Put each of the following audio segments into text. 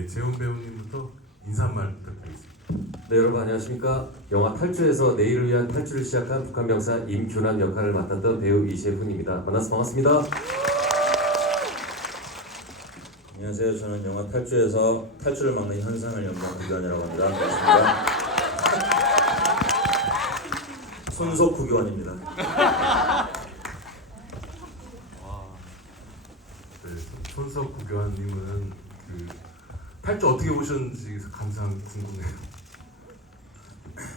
네, 재훈 배우님부터 인사 한 말 부탁드리겠습니다. 네, 여러분 안녕하십니까. 영화 탈주에서 내일을 위한 탈주를 시작한 북한 병사 임규남 역할을 맡았던 배우 이시훈입니다. 만나서 반갑습니다. 안녕하세요. 저는 영화 탈주에서 탈주를 막는 현상을 연구한 구교환이라고 합니다. 반갑습니다. 손석 구교환입니다. 네, 손석 구교환님은 그 탈주 어떻게 보셨는지 감상 궁금해요.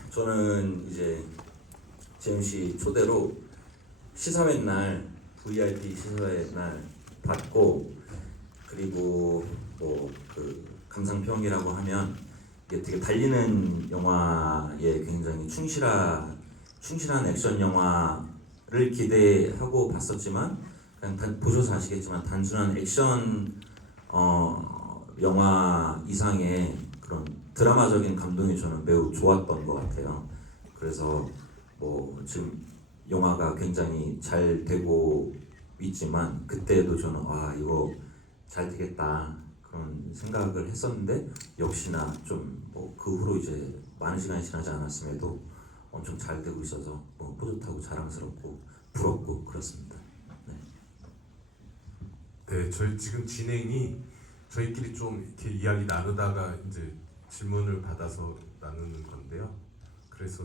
저는 이제 재훈 씨 초대로 시사회 날 VIP 시사회 날 받고, 그리고 뭐 그 감상평이라고 하면 이게 되게 달리는 영화에 굉장히 충실한 액션 영화를 기대하고 봤었지만, 그냥 보셔서 아시겠지만 단순한 액션 영화 이상의 그런 드라마적인 감동이 저는 매우 좋았던 것 같아요. 그래서 뭐 지금 영화가 굉장히 잘 되고 있지만, 그때도 저는 이거 잘 되겠다 그런 생각을 했었는데, 역시나 좀 뭐 그 후로 이제 많은 시간이 지나지 않았음에도 엄청 잘 되고 있어서 뭐 뿌듯하고 자랑스럽고 부럽고 그렇습니다. 네. 네, 저희 지금 진행이 저희끼리 좀 이렇게 이야기 나누다가 이제 질문을 받아서 나누는 건데요. 그래서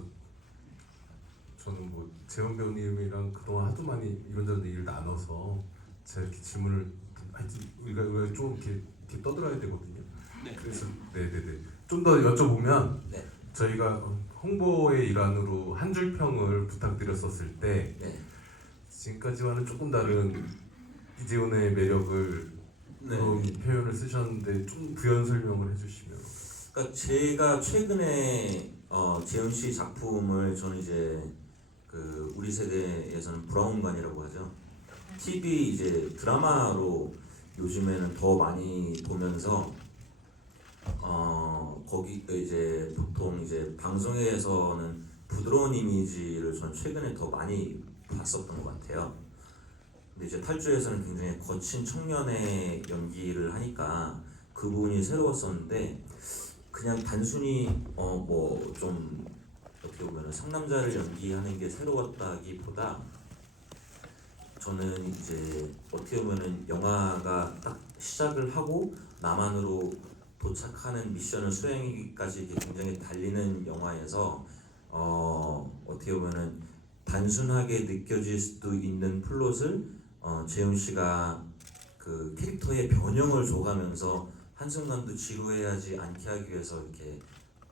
저는 뭐 재원 배우님이랑 그동안 하도 많이 이런저런 얘기를 나눠서 제가 이렇게 질문을 하여튼 우리가 좀 이렇게 떠들어야 되거든요. 네. 그래서 네네네 좀 더 여쭤보면 네. 저희가 홍보의 일환으로 한 줄 평을 부탁드렸었을 때 네. 지금까지와는 조금 다른 이재훈의 매력을 네. 그런 표현을 쓰셨는데 좀 부연 설명을 해주시면. 그러니까 제가 최근에 재훈 씨 작품을 저는 이제 그 우리 세대에서는 브라운관이라고 하죠. TV 이제 드라마로 요즘에는 더 많이 보면서 거기 이제 보통 이제 방송에서는 부드러운 이미지를 저는 최근에 더 많이 봤었던 것 같아요. 근데 이제 탈주에서는 굉장히 거친 청년의 연기를 하니까 그 부분이 새로웠었는데, 그냥 단순히 뭐 좀 어떻게 보면 상남자를 연기하는 게 새로웠다기보다, 저는 이제 어떻게 보면은 영화가 딱 시작을 하고 남한으로 도착하는 미션을 수행하기까지 이게 굉장히 달리는 영화에서 어떻게 보면은 단순하게 느껴질 수도 있는 플롯을 재훈 씨가 그 캐릭터의 변형을 줘가면서 한순간도 지루해하지 않게 하기 위해서 이렇게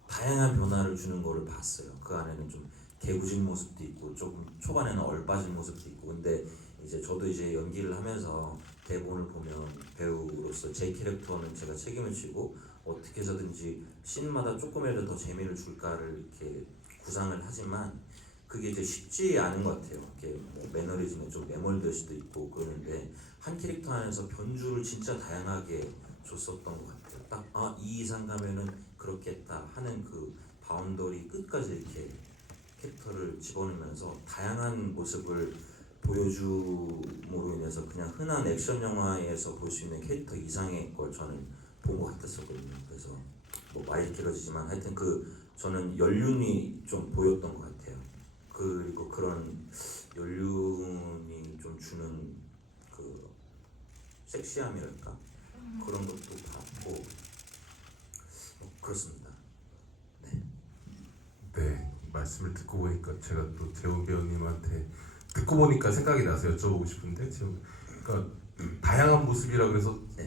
다양한 변화를 주는 거를 봤어요. 그 안에는 좀 개구진 모습도 있고 조금 초반에는 얼빠진 모습도 있고. 근데 이제 저도 이제 연기를 하면서 대본을 보면 배우로서 제 캐릭터는 제가 책임을 지고 어떻게 해서든지 씬마다 조금이라도 더 재미를 줄까를 이렇게 구상을 하지만, 그게 이제 쉽지 않은 것 같아요. 이렇게 뭐 매너리즘에 좀 매몰될 수도 있고 그러는데, 한 캐릭터 안에서 변주를 진짜 다양하게 줬었던 것 같아요. 딱 이 이상 가면은 그렇겠다 하는 그 바운더리 끝까지 이렇게 캐릭터를 집어넣으면서 다양한 모습을 보여줌으로 인해서 그냥 흔한 액션 영화에서 볼 수 있는 캐릭터 이상의 걸 저는 본 것 같았었거든요. 그래서 뭐 말이 길어지지만 하여튼 저는 연륜이 좀 보였던 것 같아요. 그리고 그런 연륜이 좀 주는 그 섹시함이랄까 그런 것도 봤고 그렇습니다. 네. 네, 말씀을 듣고 보니까 제가 또 재훈 배우님한테 듣고 보니까 생각이 나서 여쭤보고 싶은데, 그러니까 다양한 모습이라 그래서 네.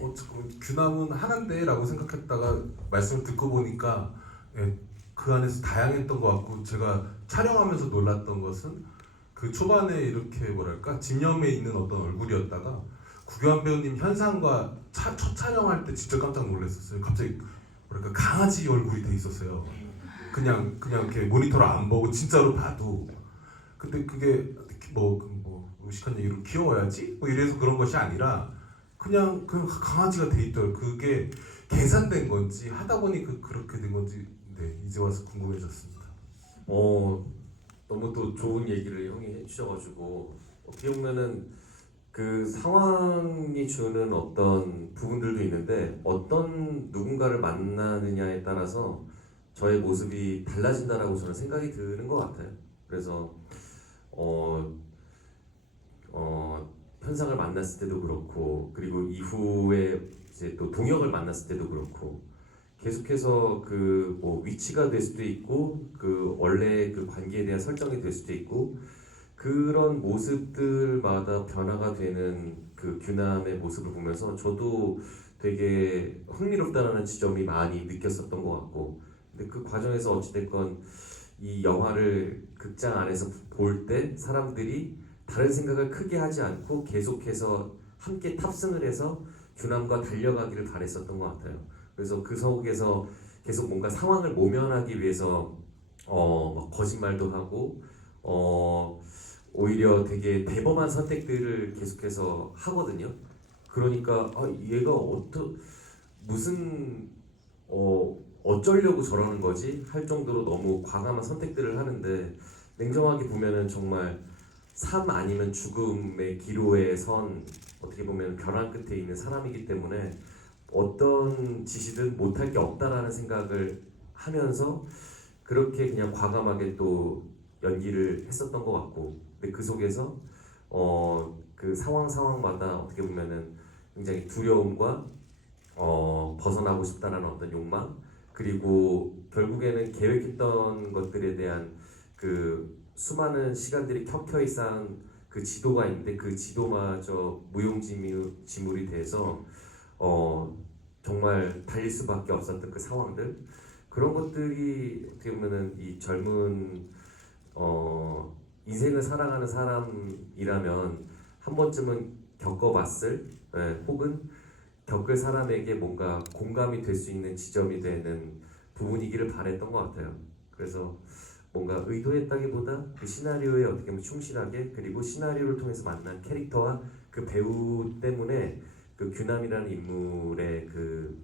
규남은 하나인데라고 생각했다가 말씀을 듣고 보니까 그 안에서 다양했던 것 같고, 제가 촬영하면서 놀랐던 것은 그 초반에 이렇게 뭐랄까 집념에 있는 어떤 얼굴이었다가 구교환 배우님 현상과 첫 촬영할 때 진짜 깜짝 놀랐었어요. 갑자기 뭐랄까 강아지 얼굴이 돼 있었어요. 그냥 이렇게 모니터를 안 보고 진짜로 봐도. 근데 그게 뭐 의식한 얘기로 귀여워야지 뭐 이래서 그런 것이 아니라 그냥 강아지가 돼 있더라고요. 그게 계산된 건지 하다 보니 그렇게 된 건지 이제 와서 궁금해졌습니다. 너무 또 좋은 얘기를 형이 해주셔가지고 어떻게 보면은 그 상황이 주는 어떤 부분들도 있는데 어떤 누군가를 만나느냐에 따라서 저의 모습이 달라진다라고 저는 생각이 드는 것 같아요. 그래서 어, 현상을 만났을 때도 그렇고 그리고 이후에 이제 또 동역을 만났을 때도 그렇고 계속해서 그 뭐 위치가 될 수도 있고 그 원래 그 관계에 대한 설정이 될 수도 있고 그런 모습들마다 변화가 되는 그 규남의 모습을 보면서 저도 되게 흥미롭다는 지점이 많이 느꼈었던 것 같고 근데 그 과정에서 어찌됐건 이 영화를 극장 안에서 볼 때 사람들이 다른 생각을 크게 하지 않고 계속해서 함께 탑승을 해서 규남과 달려가기를 바랬었던 것 같아요. 그래서 그 속에서 계속 뭔가 상황을 모면하기 위해서 막 거짓말도 하고 오히려 되게 대범한 선택들을 계속해서 하거든요. 그러니까 얘가 무슨 어쩌려고 저러는 거지 할 정도로 너무 과감한 선택들을 하는데 냉정하게 보면은 정말 삶 아니면 죽음의 기로에 선 어떻게 보면 벼랑 끝에 있는 사람이기 때문에 어떤 짓이든 못할 게 없다라는 생각을 하면서 그렇게 그냥 과감하게 또 연기를 했었던 것 같고 근데 그 속에서 그 상황마다 어떻게 보면은 굉장히 두려움과 벗어나고 싶다라는 어떤 욕망 그리고 결국에는 계획했던 것들에 대한 그 수많은 시간들이 켜켜이 쌓은 그 지도가 있는데 그 지도마저 무용지물이 돼서 정말 달릴 수밖에 없었던 그 상황들 그런 것들이 어떻게 보면은 이 젊은 인생을 살아가는 사람이라면 한 번쯤은 겪어봤을 혹은 겪을 사람에게 뭔가 공감이 될 수 있는 지점이 되는 부분이기를 바랬던 것 같아요. 그래서 뭔가 의도했다기보다 그 시나리오에 어떻게 보면 충실하게 그리고 시나리오를 통해서 만난 캐릭터와 그 배우 때문에 그 규남이라는 인물의 그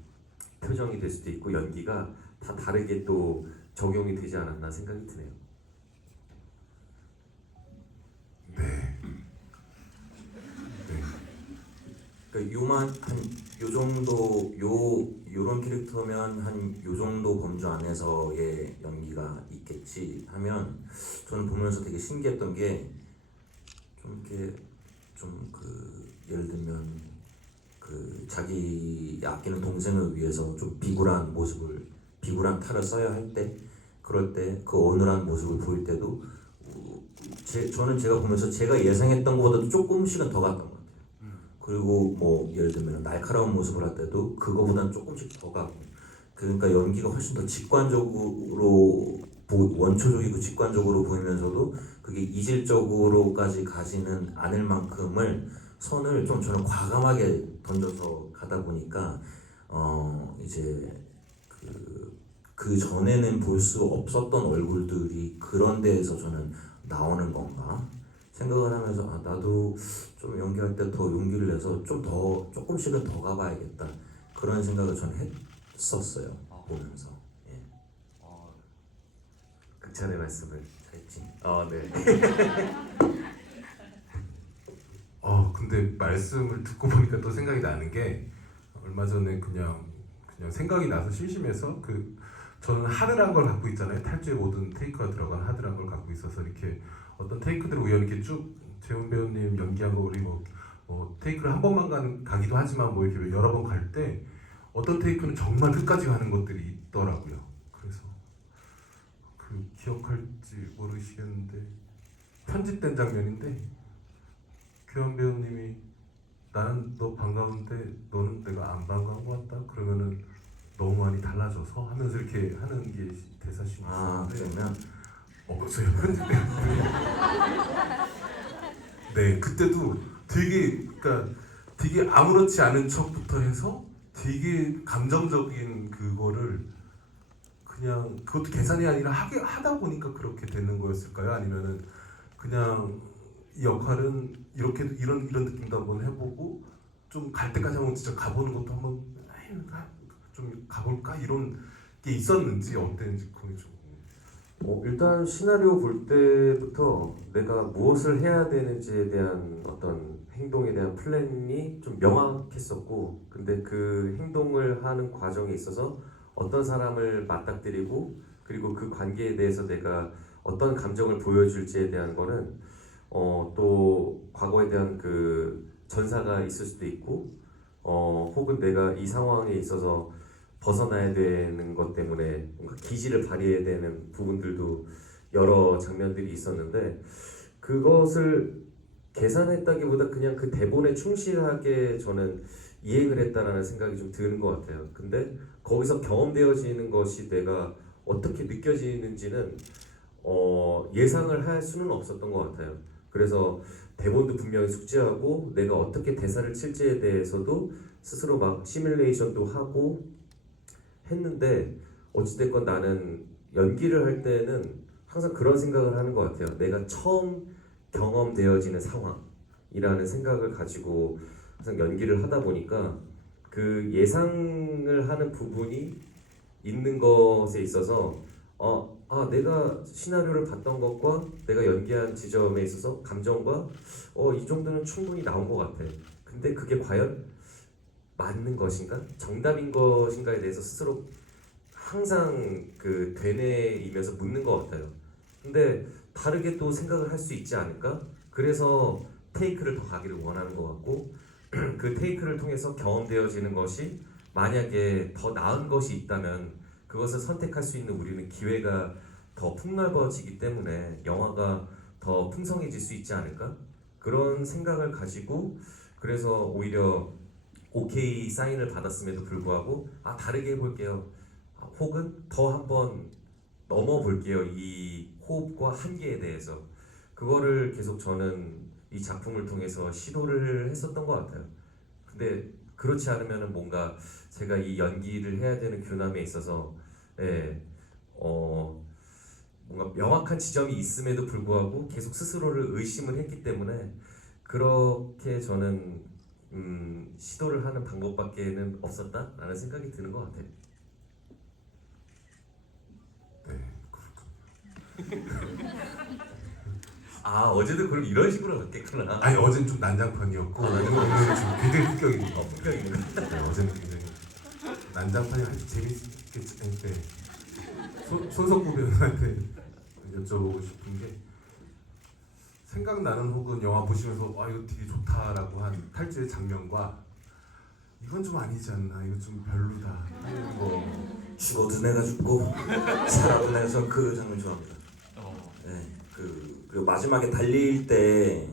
표정이 될 수도 있고 연기가 다 다르게 또 적용이 되지 않았나 생각이 드네요. 네. 네. 그러니까 한요 정도 요런 캐릭터면 한 요 정도 범주 안에서의 연기가 있겠지 하면 저는 보면서 되게 신기했던 게 좀 이렇게 좀 그 예를 들면 그 자기 아끼는 동생을 위해서 좀 비굴한 탈을 써야 할 때 그럴 때 그 어눌한 모습을 보일 때도 저는 제가 보면서 제가 예상했던 것보다도 조금씩은 더 갔던 것 같아요. 그리고 뭐 예를 들면 날카로운 모습을 할 때도 그거보다는 조금씩 더 가고 그러니까 연기가 훨씬 더 직관적으로 원초적이고 직관적으로 보이면서도 그게 이질적으로까지 가지는 않을 만큼을 선을 좀 저는 과감하게 던져서 가다 보니까 이제 그 전에는 볼 수 없었던 얼굴들이 그런 데에서 저는 나오는 건가 생각을 하면서 나도 좀 연기할 때 더 용기를 내서 조금씩은 더 가봐야겠다 그런 생각을 저는 했었어요 보면서. 예. 극찬의 말씀을 잘했지. 네. 근데 말씀을 듣고 보니까 또 생각이 나는 게 얼마 전에 그냥 생각이 나서 심심해서 저는 하드란 걸 갖고 있잖아요. 탈주의 모든 테이크가 들어간 하드란 걸 갖고 있어서 이렇게 어떤 테이크들을 우연히 이렇게 쭉 재훈 배우님 연기한 거 우리 뭐 테이크를 한 번만 가기도 하지만 뭐 이렇게 여러 번 갈 때 어떤 테이크는 정말 끝까지 가는 것들이 있더라고요. 그래서 기억할지 모르시겠는데 편집된 장면인데 규현 배우님이 나는 너 반가운데 너는 내가 안 반가운 것 같다 그러면은 너무 많이 달라져서 하면서 이렇게 하는 게 대사신이 있었는데 그러면 저희 편집된 네 그때도 되게 아무렇지 않은 척부터 해서 되게 감정적인 그거를 그냥 그것도 계산이 아니라 하다 보니까 그렇게 되는 거였을까요? 아니면은 그냥 이 역할은 이런 느낌도 한번 해보고 좀 갈 때까지 한번 진짜 가보는 것도 한번 좀 가볼까 이런 게 있었는지 어땠는지 그게 좀 일단 시나리오 볼 때부터 내가 무엇을 해야 되는지에 대한 어떤 행동에 대한 플랜이 좀 명확했었고, 근데 그 행동을 하는 과정에 있어서 어떤 사람을 맞닥뜨리고, 그리고 그 관계에 대해서 내가 어떤 감정을 보여줄지에 대한 거는 또 과거에 대한 그 전사가 있을 수도 있고, 혹은 내가 이 상황에 있어서 벗어나야 되는 것 때문에 뭔가 기지를 발휘해야 되는 부분들도 여러 장면들이 있었는데, 그것을 계산했다기보다 그냥 그 대본에 충실하게 저는 이행을 했다라는 생각이 좀 드는 것 같아요. 근데 거기서 경험되어지는 것이 내가 어떻게 느껴지는지는 예상을 할 수는 없었던 것 같아요. 그래서 대본도 분명히 숙지하고 내가 어떻게 대사를 칠지에 대해서도 스스로 막 시뮬레이션도 하고 했는데, 어찌됐건 나는 연기를 할 때는 항상 그런 생각을 하는 것 같아요. 내가 처음 경험되어지는 상황이라는 생각을 가지고 항상 연기를 하다 보니까 그 예상을 하는 부분이 있는 것에 있어서 내가 시나리오를 봤던 것과 내가 연기한 지점에 있어서 감정과 이 정도는 충분히 나온 것 같아. 근데 그게 과연 맞는 것인가? 정답인 것인가에 대해서 스스로 항상 그 되뇌이면서 묻는 것 같아요. 근데 다르게 또 생각을 할 수 있지 않을까? 그래서 테이크를 더 가기를 원하는 것 같고, 그 테이크를 통해서 경험되어지는 것이 만약에 더 나은 것이 있다면 그것을 선택할 수 있는 우리는 기회가 더 폭넓어지기 때문에 영화가 더 풍성해질 수 있지 않을까? 그런 생각을 가지고, 그래서 오히려 오케이 사인을 받았음에도 불구하고 다르게 해볼게요. 혹은 더 한번 넘어볼게요. 이 호흡과 한계에 대해서 그거를 계속 저는 이 작품을 통해서 시도를 했었던 것 같아요. 근데 그렇지 않으면은 뭔가 제가 이 연기를 해야 되는 교남에 있어서 뭔가 명확한 지점이 있음에도 불구하고 계속 스스로를 의심을 했기 때문에 그렇게 저는 시도를 하는 방법밖에는 없었다라는 생각이 드는 것 같아요. 어제도 그럼 이런 식으로 갔겠구나. 아니 어제는 좀 난장판이었고 오늘은 지금 굉장히 품격입니다. 품격입니다. 네, 어제는 굉장히 난장판이 아주 재밌겠는데 손석구 배우한테 여쭤보고 싶은 게, 생각나는 혹은 영화 보시면서 이거 되게 좋다라고 한 탈주의 장면과 이건 좀 아니지 않나, 이거 좀 별로다 하는 거. 죽어도 내가 죽고 살아도 내가 그 장면 좋아합니다. 네, 그리고 마지막에 달릴 때,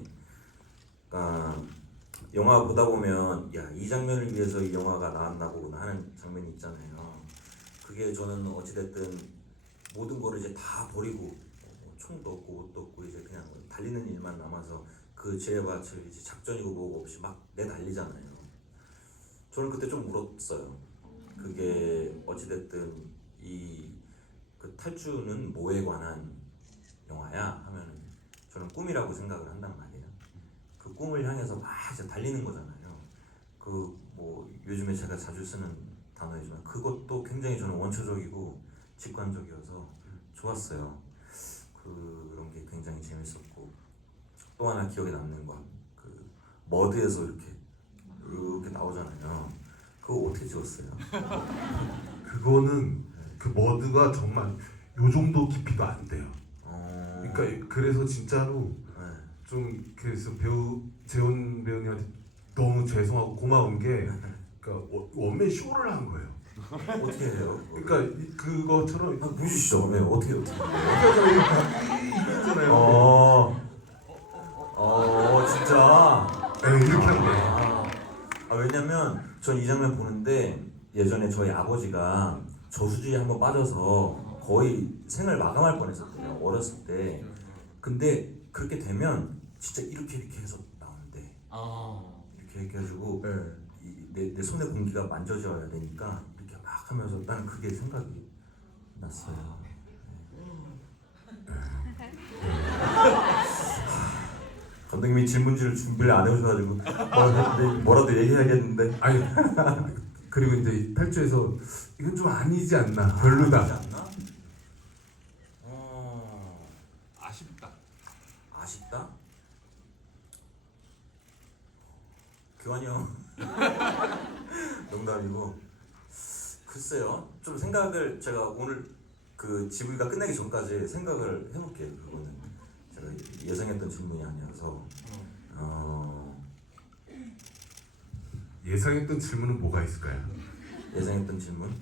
영화 보다 보면 이 장면을 위해서 이 영화가 나왔나 보구나 하는 장면이 있잖아요. 그게 저는 어찌됐든 모든 거를 이제 다 버리고 총도 없고 옷도 없고 이제 그냥 달리는 일만 남아서 그 지뢰밭을 이제 작전이고 뭐고 없이 막 내달리잖아요. 저는 그때 좀 울었어요. 그게 어찌됐든 그 탈주는 뭐에 관한 영화야 하면은 저는 꿈이라고 생각을 한단 말이에요. 그 꿈을 향해서 막 이제 달리는 거잖아요. 그 뭐 요즘에 제가 자주 쓰는 단어이지만 그것도 굉장히 저는 원초적이고 직관적이어서 좋았어요. 그런 게 굉장히 재밌었고, 또 하나 기억에 남는 건 그 머드에서 이렇게 나오잖아요. 그거 어떻게 찍었어요? 그거는 그 머드가 정말 요 정도 깊이도 안 돼요. 그러니까 그래서 진짜로 좀 그래서 재훈 배우님한테 너무 죄송하고 고마운 게, 그러니까 원맨 쇼를 한 거예요. 어떻게 해요? 그러니까 그것처럼 보여주시죠. 네, 어떻게 이거잖아요. 진짜. 네, 이렇게 한 거예요. 왜냐면 전 이 장면 보는데 예전에 저희 아버지가 저수지에 한번 빠져서 거의 생을 마감할 뻔했었거든요. 어렸을 때. 근데 그렇게 되면 진짜 이렇게 해서 나오는데 이렇게 해가지고 내 손에 공기가 만져져야 되니까 이렇게 막 하면서 나는 그게 생각이 났어요. 감독님이 질문지를 준비를 안 해오셔가지고 뭐라도 얘기해야겠는데. 아니 그리고 이제 탈주에서 이건 좀 아니지 않나, 별로다. 않나? 교환이 형 농담이고 글쎄요 좀 생각을 제가 오늘 그 GV가 끝나기 전까지 생각을 해볼게요. 그거는 제가 예상했던 질문이 아니어서 예상했던 질문은 뭐가 있을까요? 예상했던 질문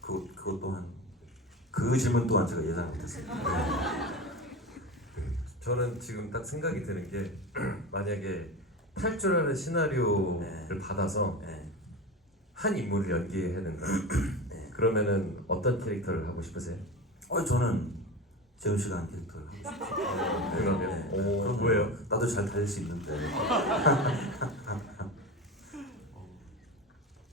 그것 또한 그 질문 또한 제가 예상 못했습니다. 저는 지금 딱 생각이 드는 게 만약에 탈출하는 시나리오를 네. 받아서 네. 한 인물을 연기해야 된다. 네. 그러면은 어떤 캐릭터를 하고 싶으세요? 저는 재훈 씨가 한 캐릭터를 하고 싶어요. 그러면 그럼 뭐예요? 나도 잘 달릴 수 있는데.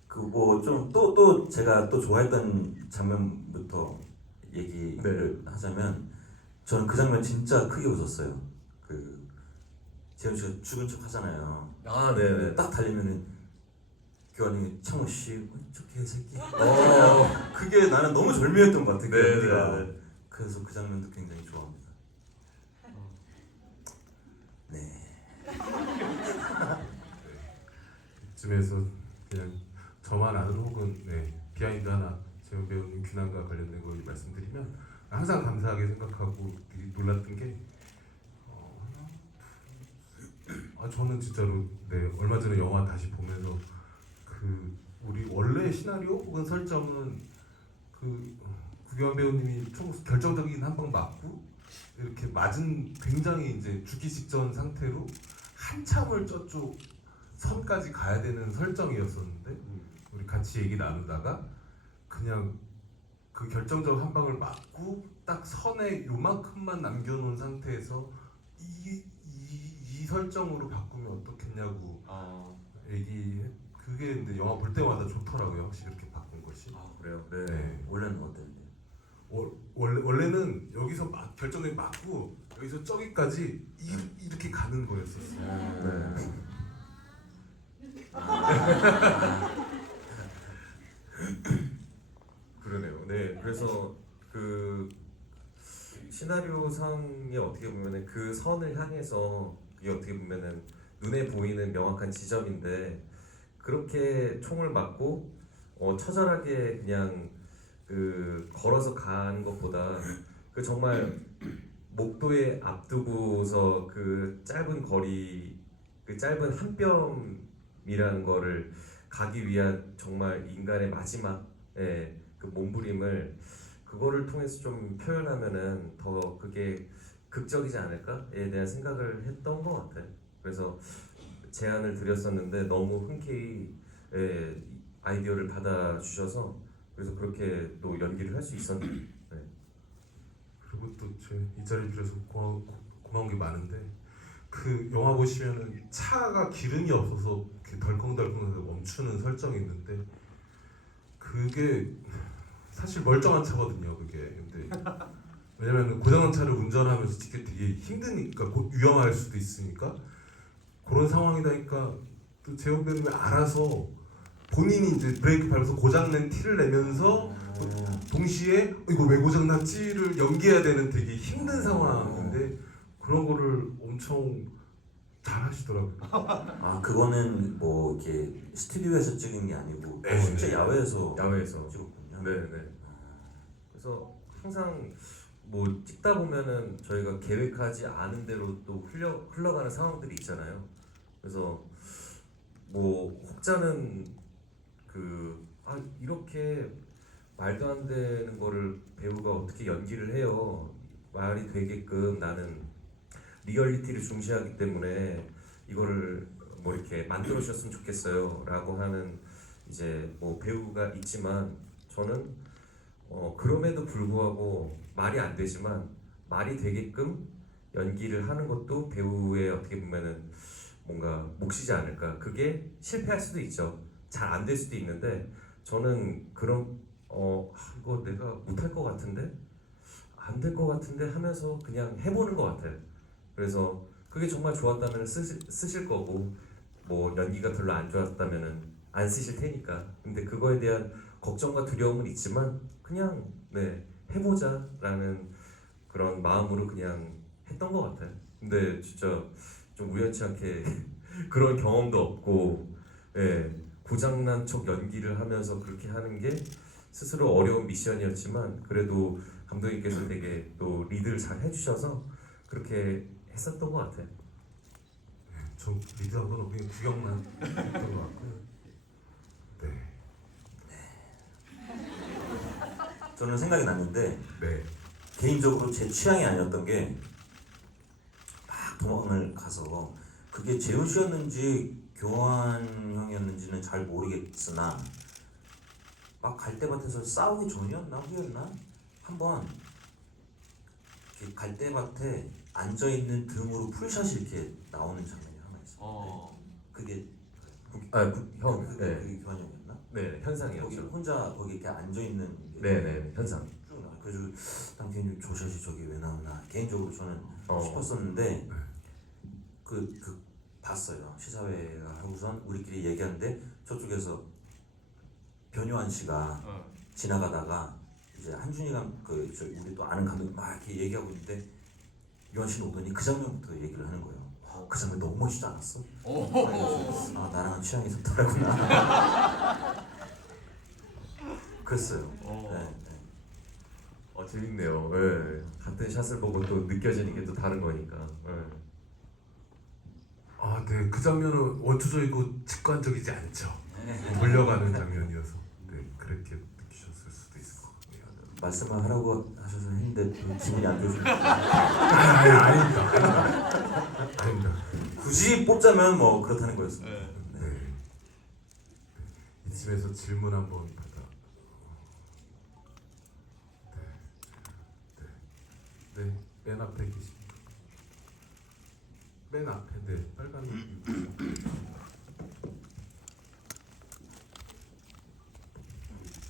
그 뭐 좀 또 제가 또 좋아했던 장면부터 얘기를 하자면 저는 그 장면 진짜 크게 웃었어요. 그 재훈 씨가 죽은 척 하잖아요. 아, 네네. 딱 달리면은 교환이 창호 씨, 저 개새끼. 그게 나는 너무 절묘했던 것 같아. 그 네, 연기가. 네, 네. 그래서 그 장면도 굉장히 좋아합니다. 네. 이쯤에서 그냥 저만 아는 혹은 비하인드 하나 재훈 배우님 귀남과 관련된 걸 말씀드리면 항상 감사하게 생각하고 되게 놀랐던 게 저는 진짜로 얼마 전에 영화 다시 보면서 그 우리 원래 시나리오 혹은 설정은 그 구교환 배우님이 총 결정적인 한 방 맞고 이렇게 맞은 굉장히 이제 죽기 직전 상태로 한참을 저쪽 선까지 가야 되는 설정이었었는데 우리 같이 얘기 나누다가 그냥 그 결정적 한 방을 맞고 딱 선에 요만큼만 남겨놓은 상태에서 이 설정으로 바꾸면 어떻겠냐고 얘기 그게 근데 영화 볼 때마다 좋더라고요. 확실히 이렇게 바꾼 것이. 그래요. 네. 네. 원래는 어땠는데? 원래는 여기서 막 결정이 맞고 여기서 저기까지 이렇게 가는 거였었어요. 네. 그러네요. 네. 그래서 그 시나리오 상에 어떻게 보면은 그 선을 향해서 그게 어떻게 보면은 눈에 보이는 명확한 지점인데 그렇게 총을 맞고 처절하게 그냥 그 걸어서 가는 것보다 그 정말 목도에 앞두고서 그 짧은 거리 그 짧은 한 뼘이라는 거를 가기 위한 정말 인간의 마지막 그 몸부림을 그거를 통해서 좀 표현하면은 더 그게 극적이지 않을까에 대한 생각을 했던 것 같아요. 그래서 제안을 드렸었는데 너무 흔쾌히 아이디어를 받아주셔서 그래서 그렇게 또 연기를 할 수 있었는데 그리고 또 이 자리 빌어서 고마운 게 많은데 그 영화 보시면은 차가 기름이 없어서 이렇게 덜컹덜컹해서 멈추는 설정이 있는데 그게 사실 멀쩡한 차거든요. 그게 근데 왜냐면 고장난 차를 운전하면서 되게 힘드니까 곧 위험할 수도 있으니까 그런 상황이다니까 또 재훈 배우님이 알아서 본인이 이제 브레이크 밟아서 고장낸 티를 내면서 동시에 이거 왜 고장났지를 연기해야 되는 되게 힘든 상황인데 그런 거를 엄청 잘 하시더라고요. 그거는 뭐 이렇게 스튜디오에서 찍은 게 아니고 네, 실제 네. 야외에서 야외에서 찍었군요. 네네. 그래서 항상 뭐 찍다 보면은 저희가 계획하지 않은 대로 또 흘러가는 상황들이 있잖아요. 그래서 뭐 혹자는 이렇게 말도 안 되는 거를 배우가 어떻게 연기를 해요? 말이 되게끔 나는 리얼리티를 중시하기 때문에 이거를 뭐 이렇게 만들어 주셨으면 좋겠어요라고 하는 이제 뭐 배우가 있지만 저는 그럼에도 불구하고 말이 안 되지만 말이 되게끔 연기를 하는 것도 배우의 어떻게 보면은 뭔가 몫이지 않을까. 그게 실패할 수도 있죠. 잘 안 될 수도 있는데 저는 그런 이거 내가 못할 것 같은데 안 될 것 같은데 하면서 그냥 해보는 것 같아요. 그래서 그게 정말 좋았다면 쓰실 거고 뭐 연기가 별로 안 좋았다면은 안 쓰실 테니까. 근데 그거에 대한 걱정과 두려움은 있지만 그냥 해보자라는 그런 마음으로 그냥 했던 것 같아요. 근데 진짜 좀 우연치 않게 그런 경험도 없고 예, 고장난 척 연기를 하면서 그렇게 하는 게 스스로 어려운 미션이었지만 그래도 감독님께서 되게 또 리드를 잘 해주셔서 그렇게 했었던 것 같아요. 저 리드한 건 그냥 구경만 했던 것 같고요. 네, 저는 생각이 났는데 네, 개인적으로 제 취향이 아니었던 게 막 도망을 가서 그게 재훈 씨였는지 교환 형이었는지는 잘 모르겠으나 막 갈대밭에서 싸우기 전이었나 후였나 한번 갈대밭에 앉아 있는 등으로 풀샷이 이렇게 나오는 장면이 하나 있어요. 그게 형, 네, 그게 교환 형이었나? 네, 거기 현상이었죠. 혼자 거기 이렇게 앉아 있는 게 네, 네, 현상. 쭉 나와. 그래서 난 개인적으로 저 샷이 저기 왜 나오나 개인적으로 저는 어. 싶었었는데 그 봤어요. 시사회가 하고선 우리끼리 얘기하는데 저쪽에서 변요한 씨가 지나가다가 이제 한준이가 우리 또 아는 감독 막 이렇게 얘기하고 있는데 요한 씨는 오더니 그 장면부터 얘기를 하는 거예요. 그 장면 너무 멋있지 않았어? 그래서 아 나랑은 취향이 좀 다르구나. 그랬어요. 네, 네. 재밌네요. 예, 같은 샷을 보고 또 느껴지는 게 또 다른 거니까. 예. 아, 네, 그 장면은 원초적이고 직관적이지 않죠. 몰려가는 장면이어서 네, 그렇게 느끼셨을 수도 있을 것 같네요. 말씀을 하라고 하셔서 했는데 또 기분이 안 좋으시니까 아닙니다. 아닙니다. 굳이 뽑자면 뭐 그렇다는 거였습니다. 네. 이쯤에서 질문 한번 받아. 네, 네, 맨 앞에 계십니다. 맨 앞에, 네, 빨간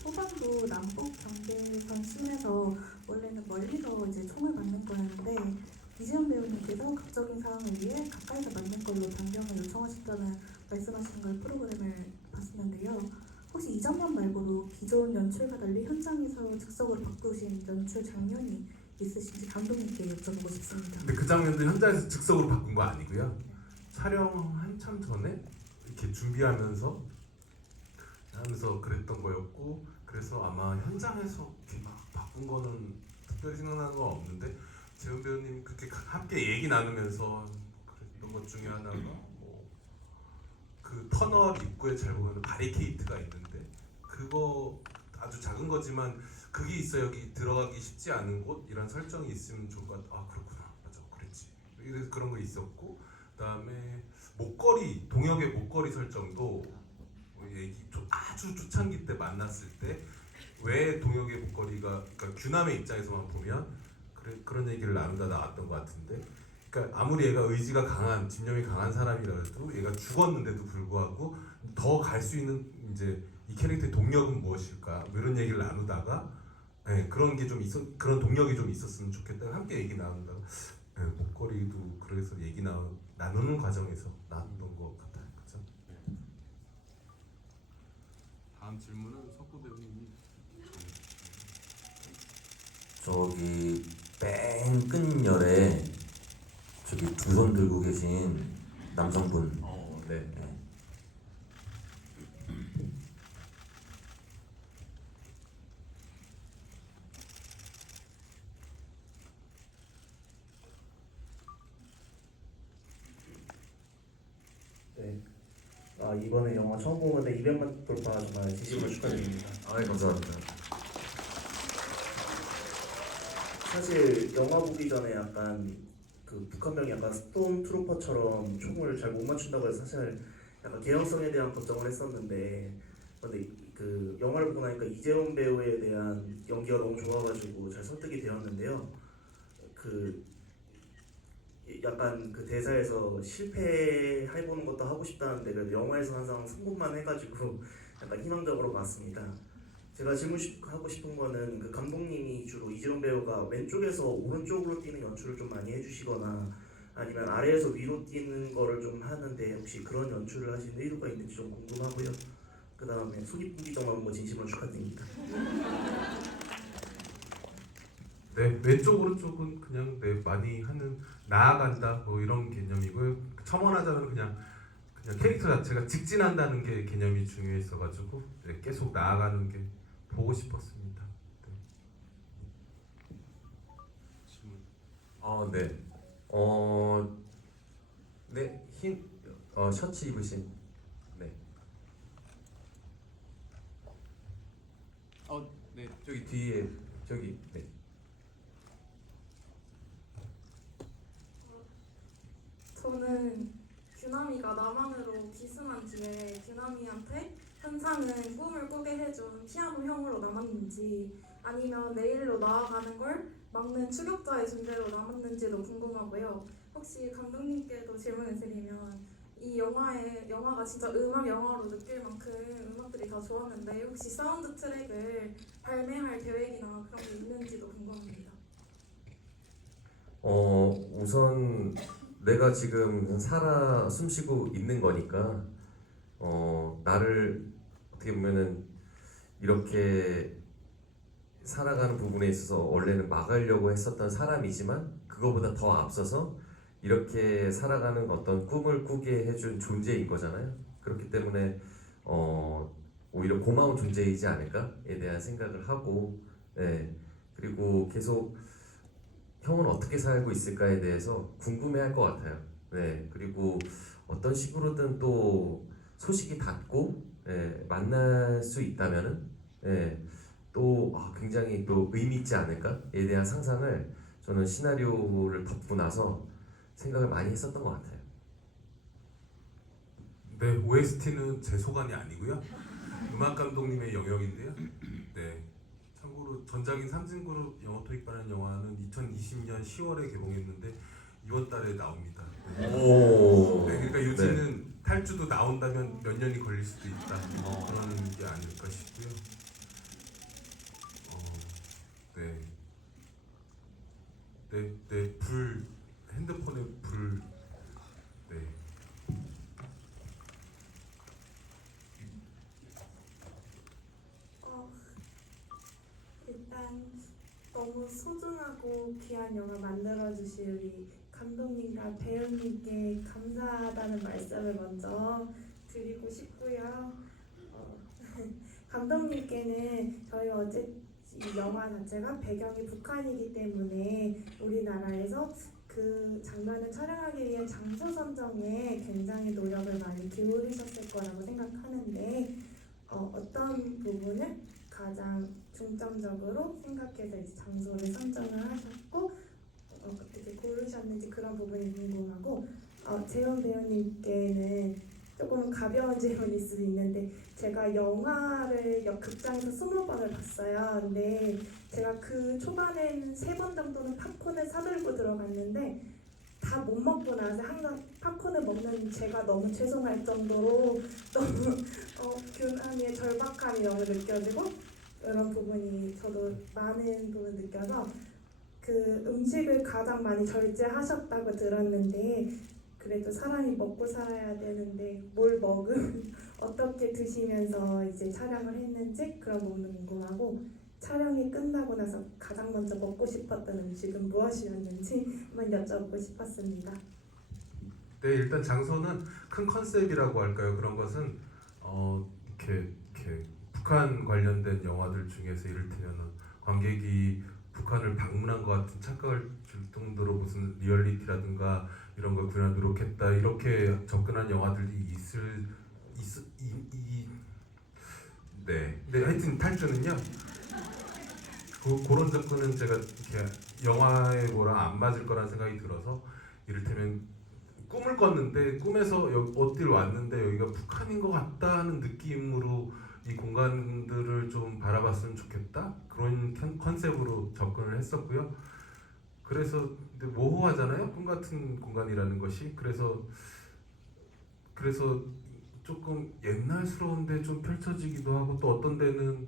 초반도 남북 경계선 씬에서 원래는 멀리서 이제 총을 맞는 거였는데 이재현 배우님께서 극적인 상황을 위해 가까이서 맞는 걸로 변경을 요청하셨다는 말씀하시는 걸 프로그램을 봤었는데요. 혹시 이 장면 말고도 기존 연출과 달리 현장에서 즉석으로 바꾸신 연출 장면이 있으신지 감독님께 여쭤보고 싶습니다. 근데 그 장면도 현장에서 즉석으로 바꾼 거 아니고요. 촬영 한참 전에 이렇게 준비하면서 그랬던 거였고, 그래서 아마 현장에서 이렇게 막 바꾼 거는 특별히 생각나는 건 없는데 재훈 배우님 그렇게 함께 얘기 나누면서 그랬던 것 중에 하나가 뭐 그 터널 입구에 잘 보면 바리케이트가 있는데 그거 아주 작은 거지만 그게 있어 여기 들어가기 쉽지 않은 곳 이런 설정이 있으면 좋을 것 같아. 아 그렇구나, 맞아, 그랬지. 그래서 그런 거 있었고, 그다음에 목걸이, 동혁의 목걸이 설정도 아주 초창기 때 만났을 때 왜 동혁의 목걸이가, 그러니까 규남의 입장에서만 보면 그런 얘기를 나누다 나왔던 것 같은데, 그러니까 아무리 얘가 의지가 강한, 집념이 강한 사람이라도 얘가 죽었는데도 불구하고 더 갈 수 있는 이제 이 캐릭터의 동력은 무엇일까, 뭐 이런 얘기를 나누다가 네, 그런 게 좀 그런 동력이 좀 있었으면 좋겠다. 함께 얘기 나눈다가 네, 목걸이도 그래서 얘기 나누는 과정에서 나눴던 것 같아요. 그렇죠? 다음 질문은 석구 배우님이. 저기 맨 끝열에 저기 두 손 들고 계신 남성분. 네. 네. 네. 이번에 영화 처음 본 건데 200만 돌파 정말 진심으로 축하드립니다. 감사합니다. 사실 영화 보기 전에 약간 그 북한병이 약간 스톰 트루퍼처럼 총을 잘 못 맞춘다고 해서 사실 약간 개연성에 대한 걱정을 했었는데, 근데 그 영화를 보고 나니까 이재훈 배우에 대한 연기가 너무 좋아가지고 잘 설득이 되었는데요. 그 약간 그 대사에서 실패해보는 것도 하고 싶다는데 그래도 영화에서 항상 성공만 해가지고 약간 희망적으로 봤습니다. 제가 질문하고 싶은 거는 그 감독님이 주로 이재훈 배우가 왼쪽에서 오른쪽으로 뛰는 연출을 좀 많이 해주시거나 아니면 아래에서 위로 뛰는 거를 좀 하는데 혹시 그런 연출을 하시는 의도가 있는지 좀 궁금하고요. 그 다음에 손익분기 정한 거 진심으로 축하드립니다. 네, 왼쪽 오른쪽은 그냥 네, 많이 하는 나아간다 뭐 이런 개념이고요. 첨언하자면 그냥 그냥 캐릭터 자체가 직진한다는 게 개념이 중요했어가지고 네, 계속 나아가는 게 보고 싶었습니다. 질문. 네. 네, 흰 셔츠 입으신. 네. 네, 저기 뒤에 저기. 네. 저는 규남이가 나만으로 기승한 뒤에 규남이한테 현상은 꿈을 꾸게 해준 피아노 형으로 남았는지 아니면 내일로 나아가는 걸 막는 추격자의 존재로 남았는지도 궁금하고요. 혹시 감독님께도 질문을 드리면 이 영화가 진짜 음악 영화로 느낄 만큼 음악들이 다 좋았는데 혹시 사운드 트랙을 발매할 계획이나 그런 게 있는지도 궁금합니다. 우선 내가 지금 살아 숨쉬고 있는 거니까 나를 어떻게 보면은 이렇게 살아가는 부분에 있어서 원래는 막으려고 했었던 사람이지만 그거보다 더 앞서서 이렇게 살아가는 어떤 꿈을 꾸게 해준 존재인 거잖아요. 그렇기 때문에 오히려 고마운 존재이지 않을까에 대한 생각을 하고, 네. 그리고 계속 형은 어떻게 살고 있을까에 대해서 궁금해할 것 같아요. 네. 그리고 어떤 식으로든 또 소식이 닿고 만날 수 있다면은 또 굉장히 또 의미 있지 않을까에 대한 상상을 저는 시나리오를 덮고 나서 생각을 많이 했었던 것 같아요. 네, OST는 제 소관이 아니고요. 음악 감독님의 영역인데요. 네. 참고로 전작인 삼진그룹 영어 토익반이라는 영화는 2020년 10월에 개봉했는데 이번 달에 나옵니다. 네. 오. 네, 그러니까 요즘은 탈주도 나온다면 몇 년이 걸릴 수도 있다. 그런 게 아닐까 싶고요. 네. 핸드폰에 불. 네. 일단 너무 소중하고 귀한 영화 만들어주신 우리 감독님과 배우님께 감사하다는 말씀을 먼저 드리고 싶고요. 감독님께는 저희 이 영화 자체가 배경이 북한이기 때문에 우리나라에서 그 장면을 촬영하기 위해 장소 선정에 굉장히 노력을 많이 기울이셨을 거라고 생각하는데 어떤 부분을 가장 중점적으로 생각해서 이제 장소를 선정을 하셨고 어떻게 고르셨는지 그런 부분이 궁금하고 재훈 배우님께는 조금 가벼운 질문일 수도 있는데 제가 영화를 극장에서 20번을 봤어요. 근데 제가 그 초반엔 3번 정도는 팝콘을 사들고 들어갔는데 다 못 먹고 나서 항상 팝콘을 먹는 제가 너무 죄송할 정도로 너무 규남이의 절박함이 너무 느껴지고 이런 부분이 저도 많은 부분 느껴서 그 음식을 가장 많이 절제하셨다고 들었는데 그래도 사람이 먹고 살아야 되는데 뭘 어떻게 드시면서 이제 촬영을 했는지 그런 부분도 궁금하고 촬영이 끝나고 나서 가장 먼저 먹고 싶었던 음식은 무엇이었는지 한번 여쭤보고 싶었습니다. 네, 일단 장소는 큰 컨셉이라고 할까요? 그런 것은 이렇게 북한 관련된 영화들 중에서 이를테면 관객이 북한을 방문한 것 같은 착각을 줄 정도로 무슨 리얼리티라든가 이런 걸 그냥 누룩했다 이렇게 접근한 영화들이 네. 근데 하여튼 탈주는요. 그런 접근은 제가 이렇게 영화에 뭐랑 안 맞을 거란 생각이 들어서 이를테면 꿈을 꿨는데 꿈에서 어딜 왔는데 여기가 북한인 것 같다 하는 느낌으로 이 공간들을 좀 바라봤으면 좋겠다 그런 컨셉으로 접근을 했었고요. 그래서 근데 모호하잖아요. 꿈 같은 공간이라는 것이 그래서 조금 옛날스러운데 좀 펼쳐지기도 하고 또 어떤 데는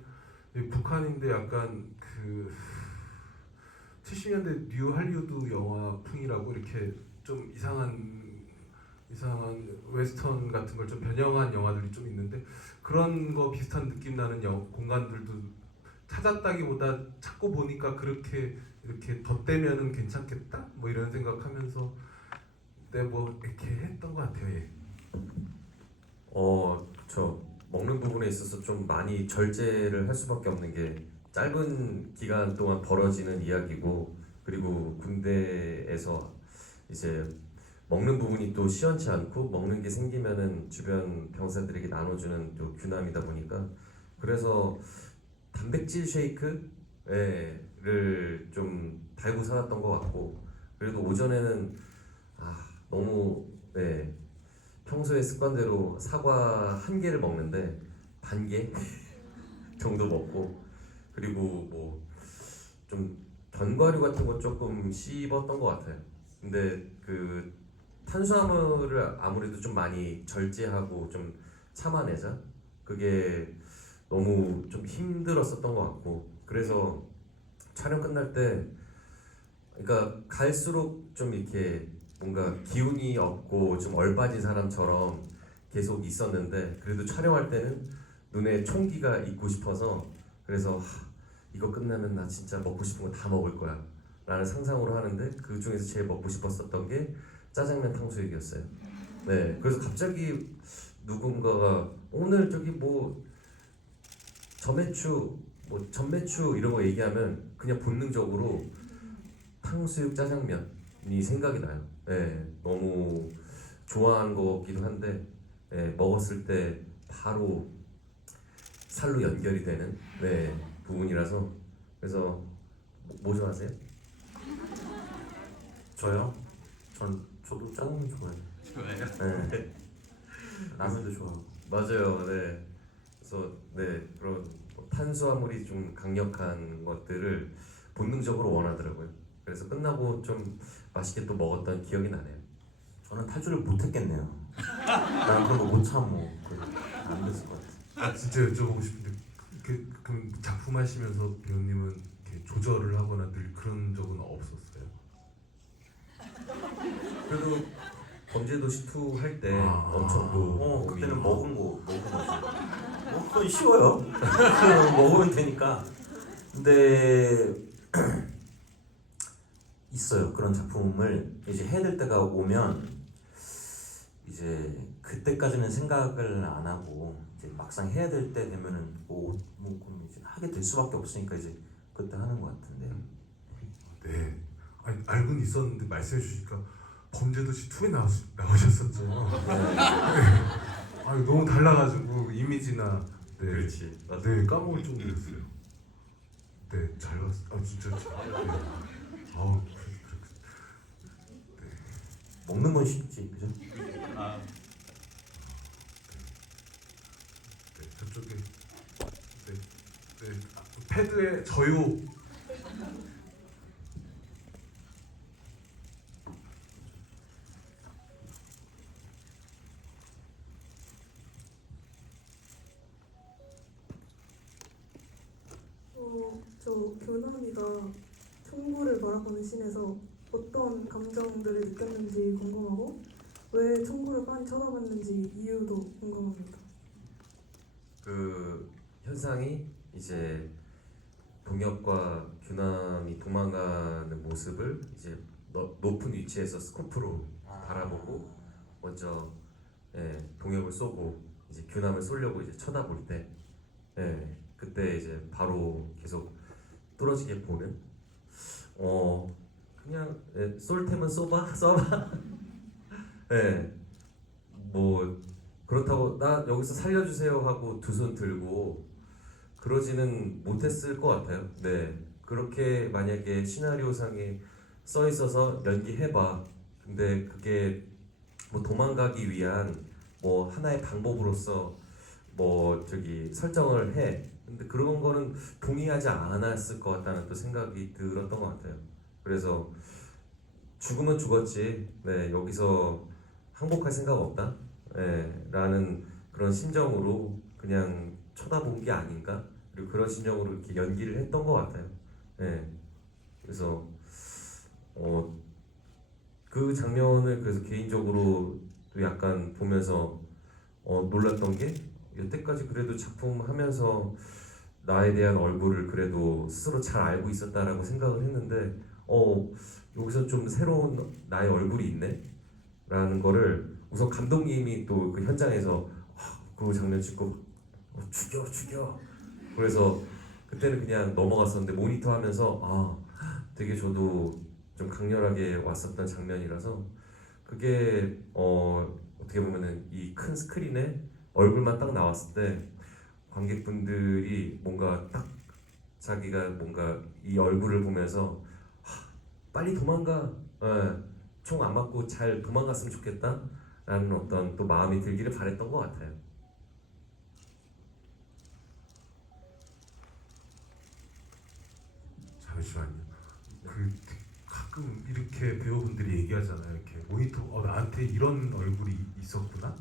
북한인데 약간 그 70년대 뉴 할리우드 영화풍이라고 이렇게 좀 이상한 웨스턴 같은 걸 좀 변형한 영화들이 좀 있는데 그런 거 비슷한 느낌 나는 공간들도 찾았다기보다 찾고 보니까 그렇게 이렇게 덧대면은 괜찮겠다 뭐 이런 생각하면서 네 뭐 이렇게 했던 것 같아요. 예. 저 먹는 부분에 있어서 좀 많이 절제를 할 수밖에 없는 게 짧은 기간 동안 벌어지는 이야기고, 그리고 군대에서 이제 먹는 부분이 또 시원치 않고 먹는 게 생기면은 주변 병사들에게 나눠주는 또 규남이다 보니까, 그래서 단백질 쉐이크를 좀 달고 살았던 것 같고, 그래도 오전에는 너무 평소의 습관대로 사과 한 개를 먹는데 반 개 정도 먹고, 그리고 뭐 좀 견과류 같은 거 조금 씹었던 것 같아요. 근데 그 탄수화물을 아무래도 좀 많이 절제하고 좀 참아내자, 그게 너무 좀 힘들었었던 것 같고, 그래서 촬영 끝날 때, 그러니까 갈수록 좀 이렇게 뭔가 기운이 없고 좀 얼빠진 사람처럼 계속 있었는데, 그래도 촬영할 때는 눈에 총기가 있고 싶어서, 그래서 이거 끝나면 나 진짜 먹고 싶은 거 다 먹을 거야 라는 상상으로 하는데, 그 중에서 제일 먹고 싶었었던 게 짜장면 탕수육이었어요. 네, 그래서 갑자기 누군가가 오늘 저기 뭐 저매추 뭐 전매추 이런 거 얘기하면 그냥 본능적으로 탕수육 짜장면이 생각이 나요. 네, 너무 좋아하는 거기도 한데, 먹었을 때 바로 살로 연결이 되는 부분이라서. 그래서 뭐 좋아하세요? 저요? 저도 짜장면 좋아해요. 네. 라면도 좋아하고. 맞아요. 네. 그래서 그런 뭐 탄수화물이 좀 강력한 것들을 본능적으로 원하더라고요. 그래서 끝나고 좀 맛있게 또 먹었던 기억이 나네요. 저는 탈출을 못했겠네요. 난 그런 거 못 참고 안 됐을 것 같아. 진짜 여쭤보고 싶은데, 그럼 작품 하시면서 배우님은 이렇게 조절을 하거나 늘 그런 적은 없었어요? 그래도 범죄도시 2 할 때 아. 엄청 또 그때는 먹은 거지. 그건 쉬워요. 그건 먹으면 되니까. 근데 있어요. 그런 작품을 이제 해야 될 때가 오면 이제 그때까지는 생각을 안 하고, 이제 막상 해야 될 때 되면은 그럼 이제 하게 될 수밖에 없으니까 이제 그때 하는 것 같은데요. 네. 아니, 알고는 있었는데 말씀해 주시니까 범죄도시 2에 나오셨었죠. 아니, 너무 달라가지고 이미지나. 그렇지. 네, 까먹을 정도였어요. 네, 잘 봤어요. 진짜 잘. 네. 아우, 먹는 건 쉽지, 그죠? 네, 저쪽에. 패드에 저요. 저 교남이가 총구를 바라보는 씬에서 어떤 감정들을 느꼈는지 궁금하고, 왜 총구를 빤히 쳐다봤는지 이유도 궁금합니다. 그 현상이 이제 동혁과 규남이 도망가는 모습을 이제 높은 위치에서 스코프로 바라보고, 먼저 동혁을 쏘고 이제 규남을 쏘려고 이제 쳐다볼 때, 그때 이제 바로 계속 뚫어지게 보는, 그냥 쏠 테면 쏘봐 쏴봐. 뭐 그렇다고 나 여기서 살려주세요 하고 두 손 들고 그러지는 못했을 것 같아요. 네, 그렇게 만약에 시나리오상에 써 있어서 연기해봐, 근데 그게 뭐 도망가기 위한 뭐 하나의 방법으로서 뭐 저기 설정을 해, 근데 그런 거는 동의하지 않았을 것 같다는 또 생각이 들었던 것 같아요. 그래서 죽으면 죽었지, 여기서 항복할 생각 없다, 라는 그런 심정으로 그냥 쳐다본 게 아닌가, 그리고 그런 심정으로 이렇게 연기를 했던 것 같아요. 그래서 그 장면을 그래서 개인적으로 또 약간 보면서 놀랐던 게, 여태까지 그래도 작품 하면서 나에 대한 얼굴을 그래도 스스로 잘 알고 있었다라고 생각을 했는데, 여기서 좀 새로운 나의 얼굴이 있네? 라는 거를 우선 감독님이 또 그 현장에서 그 장면 찍고 죽여 죽여. 그래서 그때는 그냥 넘어갔었는데 모니터 하면서 되게 저도 좀 강렬하게 왔었던 장면이라서 그게 어떻게 보면은 이 큰 스크린에 얼굴만 딱 나왔을 때 관객분들이 뭔가 딱 자기가 뭔가 이 얼굴을 보면서 빨리 도망가, 총 안 맞고 잘 도망갔으면 좋겠다라는 어떤 또 마음이 들기를 바랬던 것 같아요. 잠시만요. 그 가끔 이렇게 배우분들이 얘기하잖아요. 이렇게 모니터 나한테 이런 얼굴이 있었구나.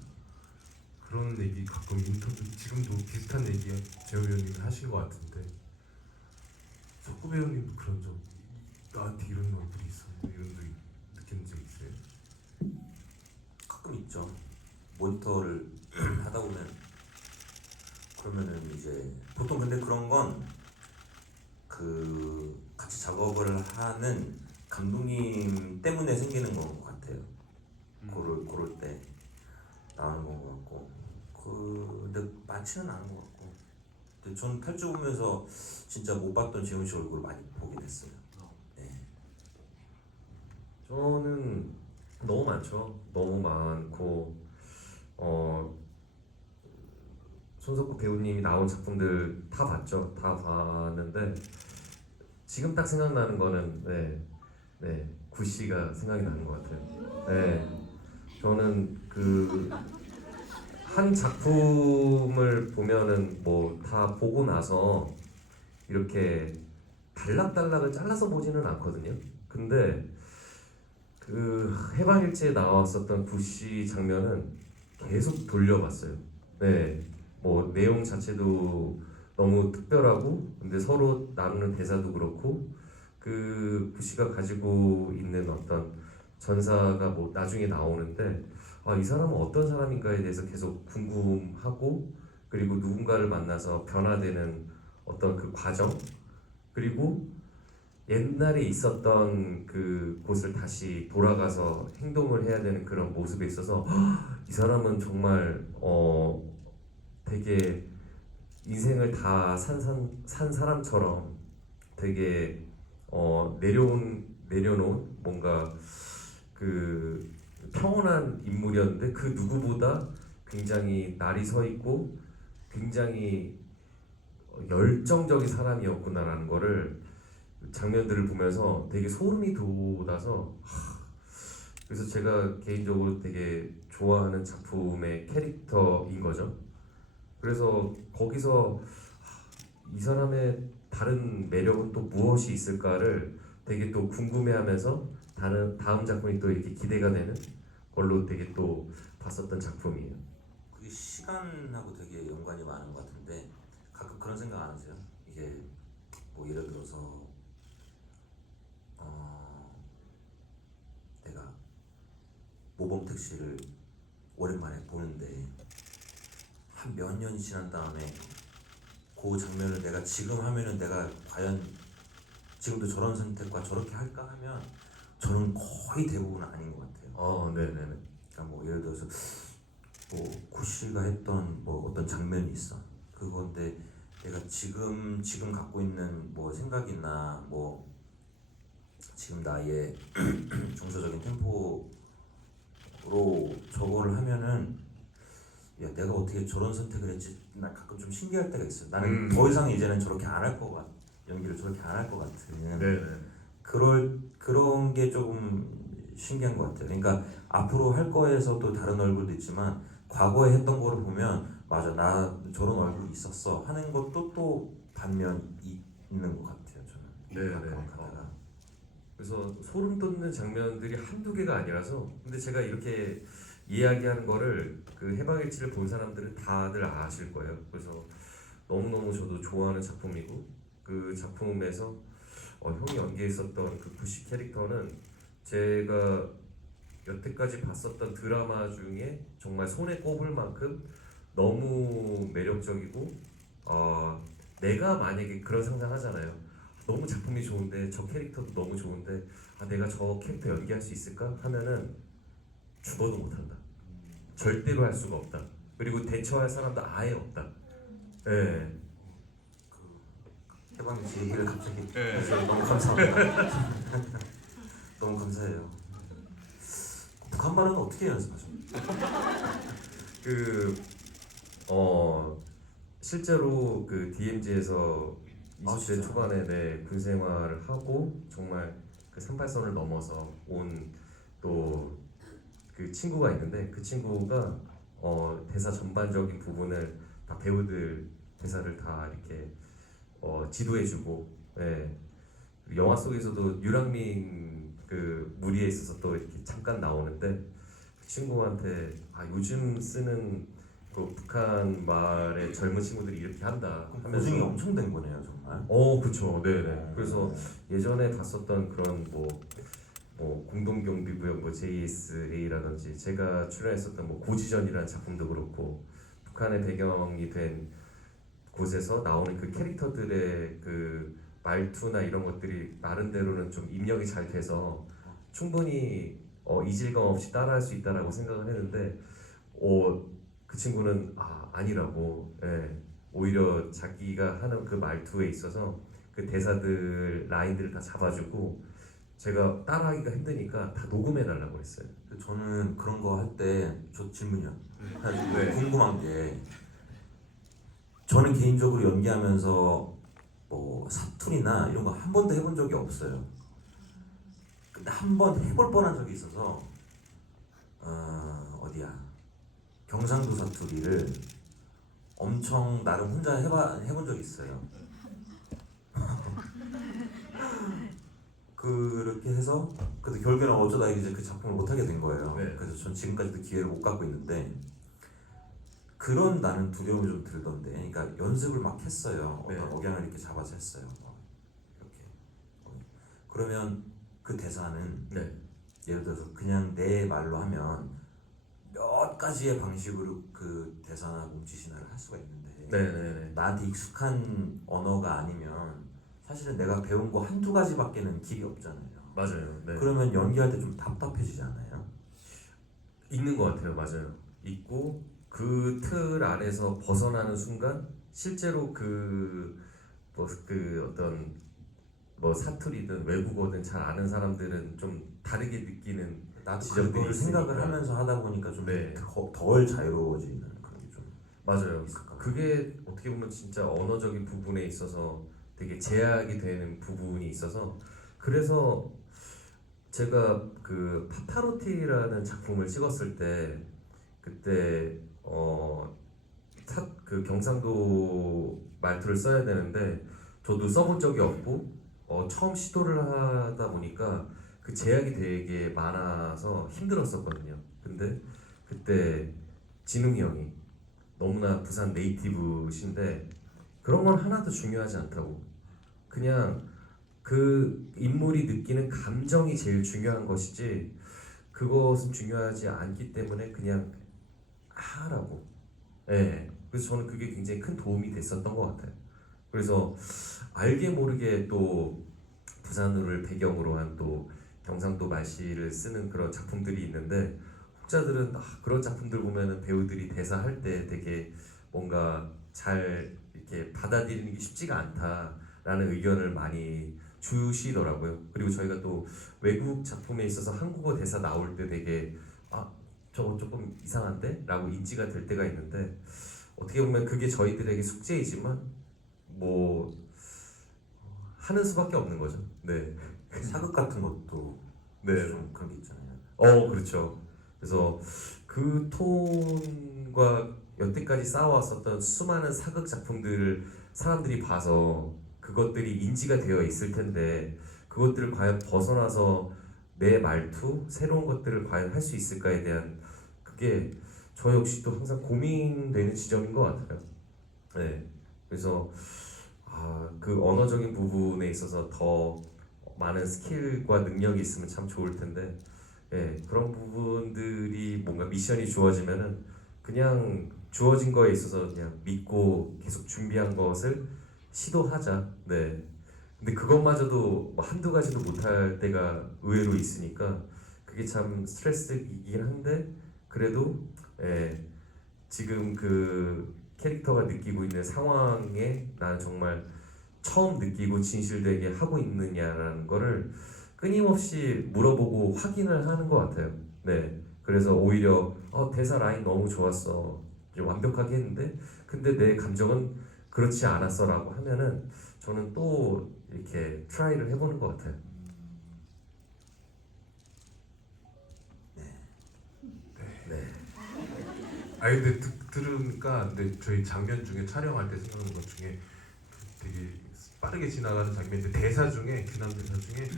그런 얘기 가끔 인터뷰 지금도 비슷한 얘기 재호 배우님이 하신 것 같은데 석구 배우님도 그런 적 나한테 이런 얼굴이 있었는데 이런 적 느낀 적 있어요? 가끔 있죠. 모니터를 하다 보면 그러면은 이제 보통 근데 그런 건 그 같이 작업을 하는 감독님 때문에 생기는 것 같아요. 고를 때 나오는 것 같고 근데 많지는 않은 것 같고 근데 전 탈주 보면서 진짜 못 봤던 재훈 씨 얼굴을 많이 보게 됐어요. 네. 저는 너무 많죠. 너무 많고 손석구 배우님이 나온 작품들 다 봤죠. 다 봤는데 지금 딱 생각나는 거는 구씨가 생각이 나는 것 같아요. 네, 저는 그 한 작품을 보면은 뭐 다 보고 나서 이렇게 단락단락을 잘라서 보지는 않거든요. 근데 그 해방일지에 나왔었던 구씨 장면은 계속 돌려봤어요. 네, 뭐 내용 자체도 너무 특별하고 근데 서로 나누는 대사도 그렇고 그 구씨가 가지고 있는 어떤 전사가 뭐 나중에 나오는데 이 사람은 어떤 사람인가에 대해서 계속 궁금하고 그리고 누군가를 만나서 변화되는 어떤 그 과정 그리고 옛날에 있었던 그 곳을 다시 돌아가서 행동을 해야 되는 그런 모습에 있어서 이 사람은 정말 되게 인생을 다 산 사람처럼 되게 내려놓은 뭔가 그 평온한 인물이었는데 그 누구보다 굉장히 날이 서 있고 굉장히 열정적인 사람이었구나라는 거를 장면들을 보면서 되게 소름이 돋아서 그래서 제가 개인적으로 되게 좋아하는 작품의 캐릭터인 거죠. 그래서 거기서 이 사람의 다른 매력은 또 무엇이 있을까를 되게 또 궁금해하면서 다음 작품이 또 이렇게 기대가 되는 걸로 되게 또 봤었던 작품이에요. 그게 시간하고 되게 연관이 많은 것 같은데 가끔 그런 생각 안 하세요? 이게 뭐 예를 들어서 내가 모범택시를 오랜만에 보는데 한 몇 년이 지난 다음에 그 장면을 내가 지금 하면은 내가 과연 지금도 저런 선택과 저렇게 할까 하면 저는 거의 대부분 아닌 것 같아요. 네네네. 그러니까 뭐 예를 들어서 뭐 구씨가 했던 뭐 어떤 장면이 있어. 그건데 내가 지금 갖고 있는 뭐 생각이나 뭐 지금 나의 정서적인 템포로 저거를 하면은 야 내가 어떻게 저런 선택을 했지? 나 가끔 좀 신기할 때가 있어요. 나는 더 이상 이제는 저렇게 안 할 것 같. 연기를 저렇게 안 할 것 같은. 네네. 그런 게 조금 신기한 것 같아요. 그러니까 앞으로 할 거에서도 다른 얼굴도 있지만 과거에 했던 거를 보면 맞아 나 저런 얼굴이 있었어 하는 것도 또 반면이 있는 것 같아요. 저는. 네네. 가다가. 그래서 소름 돋는 장면들이 한두 개가 아니라서 근데 제가 이렇게 이야기하는 거를 그 해방일지를 본 사람들은 다들 아실 거예요. 그래서 너무너무 저도 좋아하는 작품이고 그 작품에서 형이 연기했었던 그 구씨 캐릭터는 제가 여태까지 봤었던 드라마 중에 정말 손에 꼽을 만큼 너무 매력적이고 내가 만약에 그런 상상하잖아요. 너무 작품이 좋은데 저 캐릭터도 너무 좋은데 내가 저 캐릭터 연기할 수 있을까 하면은 죽어도 못한다. 절대로 할 수가 없다. 그리고 대처할 사람도 아예 없다. 예. 해방 씨 얘기를 갑자기 네. 해주셔서 너무 감사합니다. 너무 감사해요. 북한말은 어떻게 연습하셨나요? 실제로 그 DMZ에서 아, 20대 진짜요? 초반에 군 생활을 하고 정말 그 38선을 넘어서 온 또 그 친구가 있는데 그 친구가 대사 전반적인 부분을 다 배우들 대사를 다 이렇게 지도해주고, 예. 그리고 영화 속에서도 유랑민 그 무리에 있어서 또 이렇게 잠깐 나오는데 그 친구한테 요즘 쓰는 그 북한 말의 젊은 친구들이 이렇게 한다 고증이 엄청 된 거네요, 정말. 그쵸, 네네. 그래서 예전에 봤었던 그런 뭐 공동경비구역 JSA라든지 제가 출연했었던 고지전이라는 작품도 그렇고 북한의 배경이 된 곳에서 나오는 그 캐릭터들의 그 말투나 이런 것들이 나름대로는 좀 입력이 잘 돼서 충분히 이질감 없이 따라할 수 있다라고 생각을 했는데 그 친구는 아니라고, 예. 오히려 자기가 하는 그 말투에 있어서 그 대사들 라인들을 다 잡아주고 제가 따라하기가 힘드니까 다 녹음해달라고 했어요. 저는 그런 거 할 때 저 질문이요. 네. 궁금한 게 저는 개인적으로 연기하면서 뭐 사투리나 이런 거 한 번도 해본 적이 없어요. 근데 한 번 해볼 뻔한 적이 있어서 어디야 경상도 사투리를 엄청 나름 혼자 해본 적이 있어요. 그렇게 해서 근데 결국에는 어쩌다 이제 그 작품을 못 하게 된 거예요. 네. 그래서 전 지금까지도 기회를 못 갖고 있는데 그런 나는 두려움이 좀 들던데, 그러니까 연습을 막 했어요. 네. 어떤 억양을 이렇게 잡아서 했어요. 이렇게. 그러면 그 대사는 네. 예를 들어서 그냥 내 말로 하면 몇 가지의 방식으로 그 대사나 몸짓이나를 할 수가 있는데 네네네. 나한테 익숙한 언어가 아니면 사실은 내가 배운 거 한두 가지밖에는 길이 없잖아요. 맞아요. 네. 그러면 연기할 때 좀 답답해지지 않아요? 있는 것 같아요. 맞아요. 있고 그 틀 안에서 벗어나는 순간 실제로 어떤 사투리든 외국어든 잘 아는 사람들은 좀 다르게 느끼는 나도 지점들이 그걸 생각을 있으니까. 하면서 하다 보니까 좀 네. 덜 자유로워지는 그런 게 좀 맞아요. 있을 것 같아요. 그게 어떻게 보면 진짜 언어적인 부분에 있어서 되게 제약이 되는 부분이 있어서 그래서 제가 그 파파로티라는 작품을 찍었을 때 그때 그 경상도 말투를 써야 되는데 저도 써본 적이 없고 처음 시도를 하다 보니까 그 제약이 되게 많아서 힘들었었거든요. 근데 그때 진웅이 형이 너무나 부산 네이티브신데 그런 건 하나도 중요하지 않다고, 그냥 그 인물이 느끼는 감정이 제일 중요한 것이지 그것은 중요하지 않기 때문에 그냥 하라고. 예. 그래서 저는 그게 굉장히 큰 도움이 됐었던 것 같아요. 그래서 알게 모르게 또 부산을 배경으로 한 또 경상도 말씨를 쓰는 그런 작품들이 있는데 혹자들은 그런 작품들 보면은 배우들이 대사할 때 되게 뭔가 잘 이렇게 받아들이는 게 쉽지가 않다라는 의견을 많이 주시더라고요. 그리고 저희가 또 외국 작품에 있어서 한국어 대사 나올 때 되게 저거 조금 이상한데? 라고 인지가 될 때가 있는데 어떻게 보면 그게 저희들에게 숙제이지만 뭐 하는 수밖에 없는 거죠. 네. 사극 같은 것도 네. 좀 그런 게 있잖아요. 그렇죠. 그래서 그 톤과 여태까지 쌓아왔었던 수많은 사극 작품들을 사람들이 봐서 그것들이 인지가 되어 있을 텐데 그것들을 과연 벗어나서 내 말투, 새로운 것들을 과연 할 수 있을까에 대한 그게 저 역시도 항상 고민되는 지점인 것 같아요. 네. 그래서 그 언어적인 부분에 있어서 더 많은 스킬과 능력이 있으면 참 좋을 텐데, 예, 그런 부분들이 뭔가 미션이 주어지면은 그냥 주어진 거에 있어서 그냥 믿고 계속 준비한 것을 시도하자. 네. 근데 그것마저도 뭐 한두 가지도 못할 때가 의외로 있으니까 그게 참 스트레스이긴 한데 그래도 지금 그 캐릭터가 느끼고 있는 상황에 나는 정말 처음 느끼고 진실되게 하고 있느냐라는 거를 끊임없이 물어보고 확인을 하는 것 같아요. 네. 그래서 오히려 대사 라인 너무 좋았어. 이제 완벽하게 했는데 근데 내 감정은 그렇지 않았어라고 하면은 저는 또 이렇게 트라이를 해보는 것 같아요. 네. 아니 근데 들으니까 근데 저희 장면 중에 촬영할 때 생각나는 것 중에 되게 빠르게 지나가는 장면인데 대사 중에 규남 대사 중에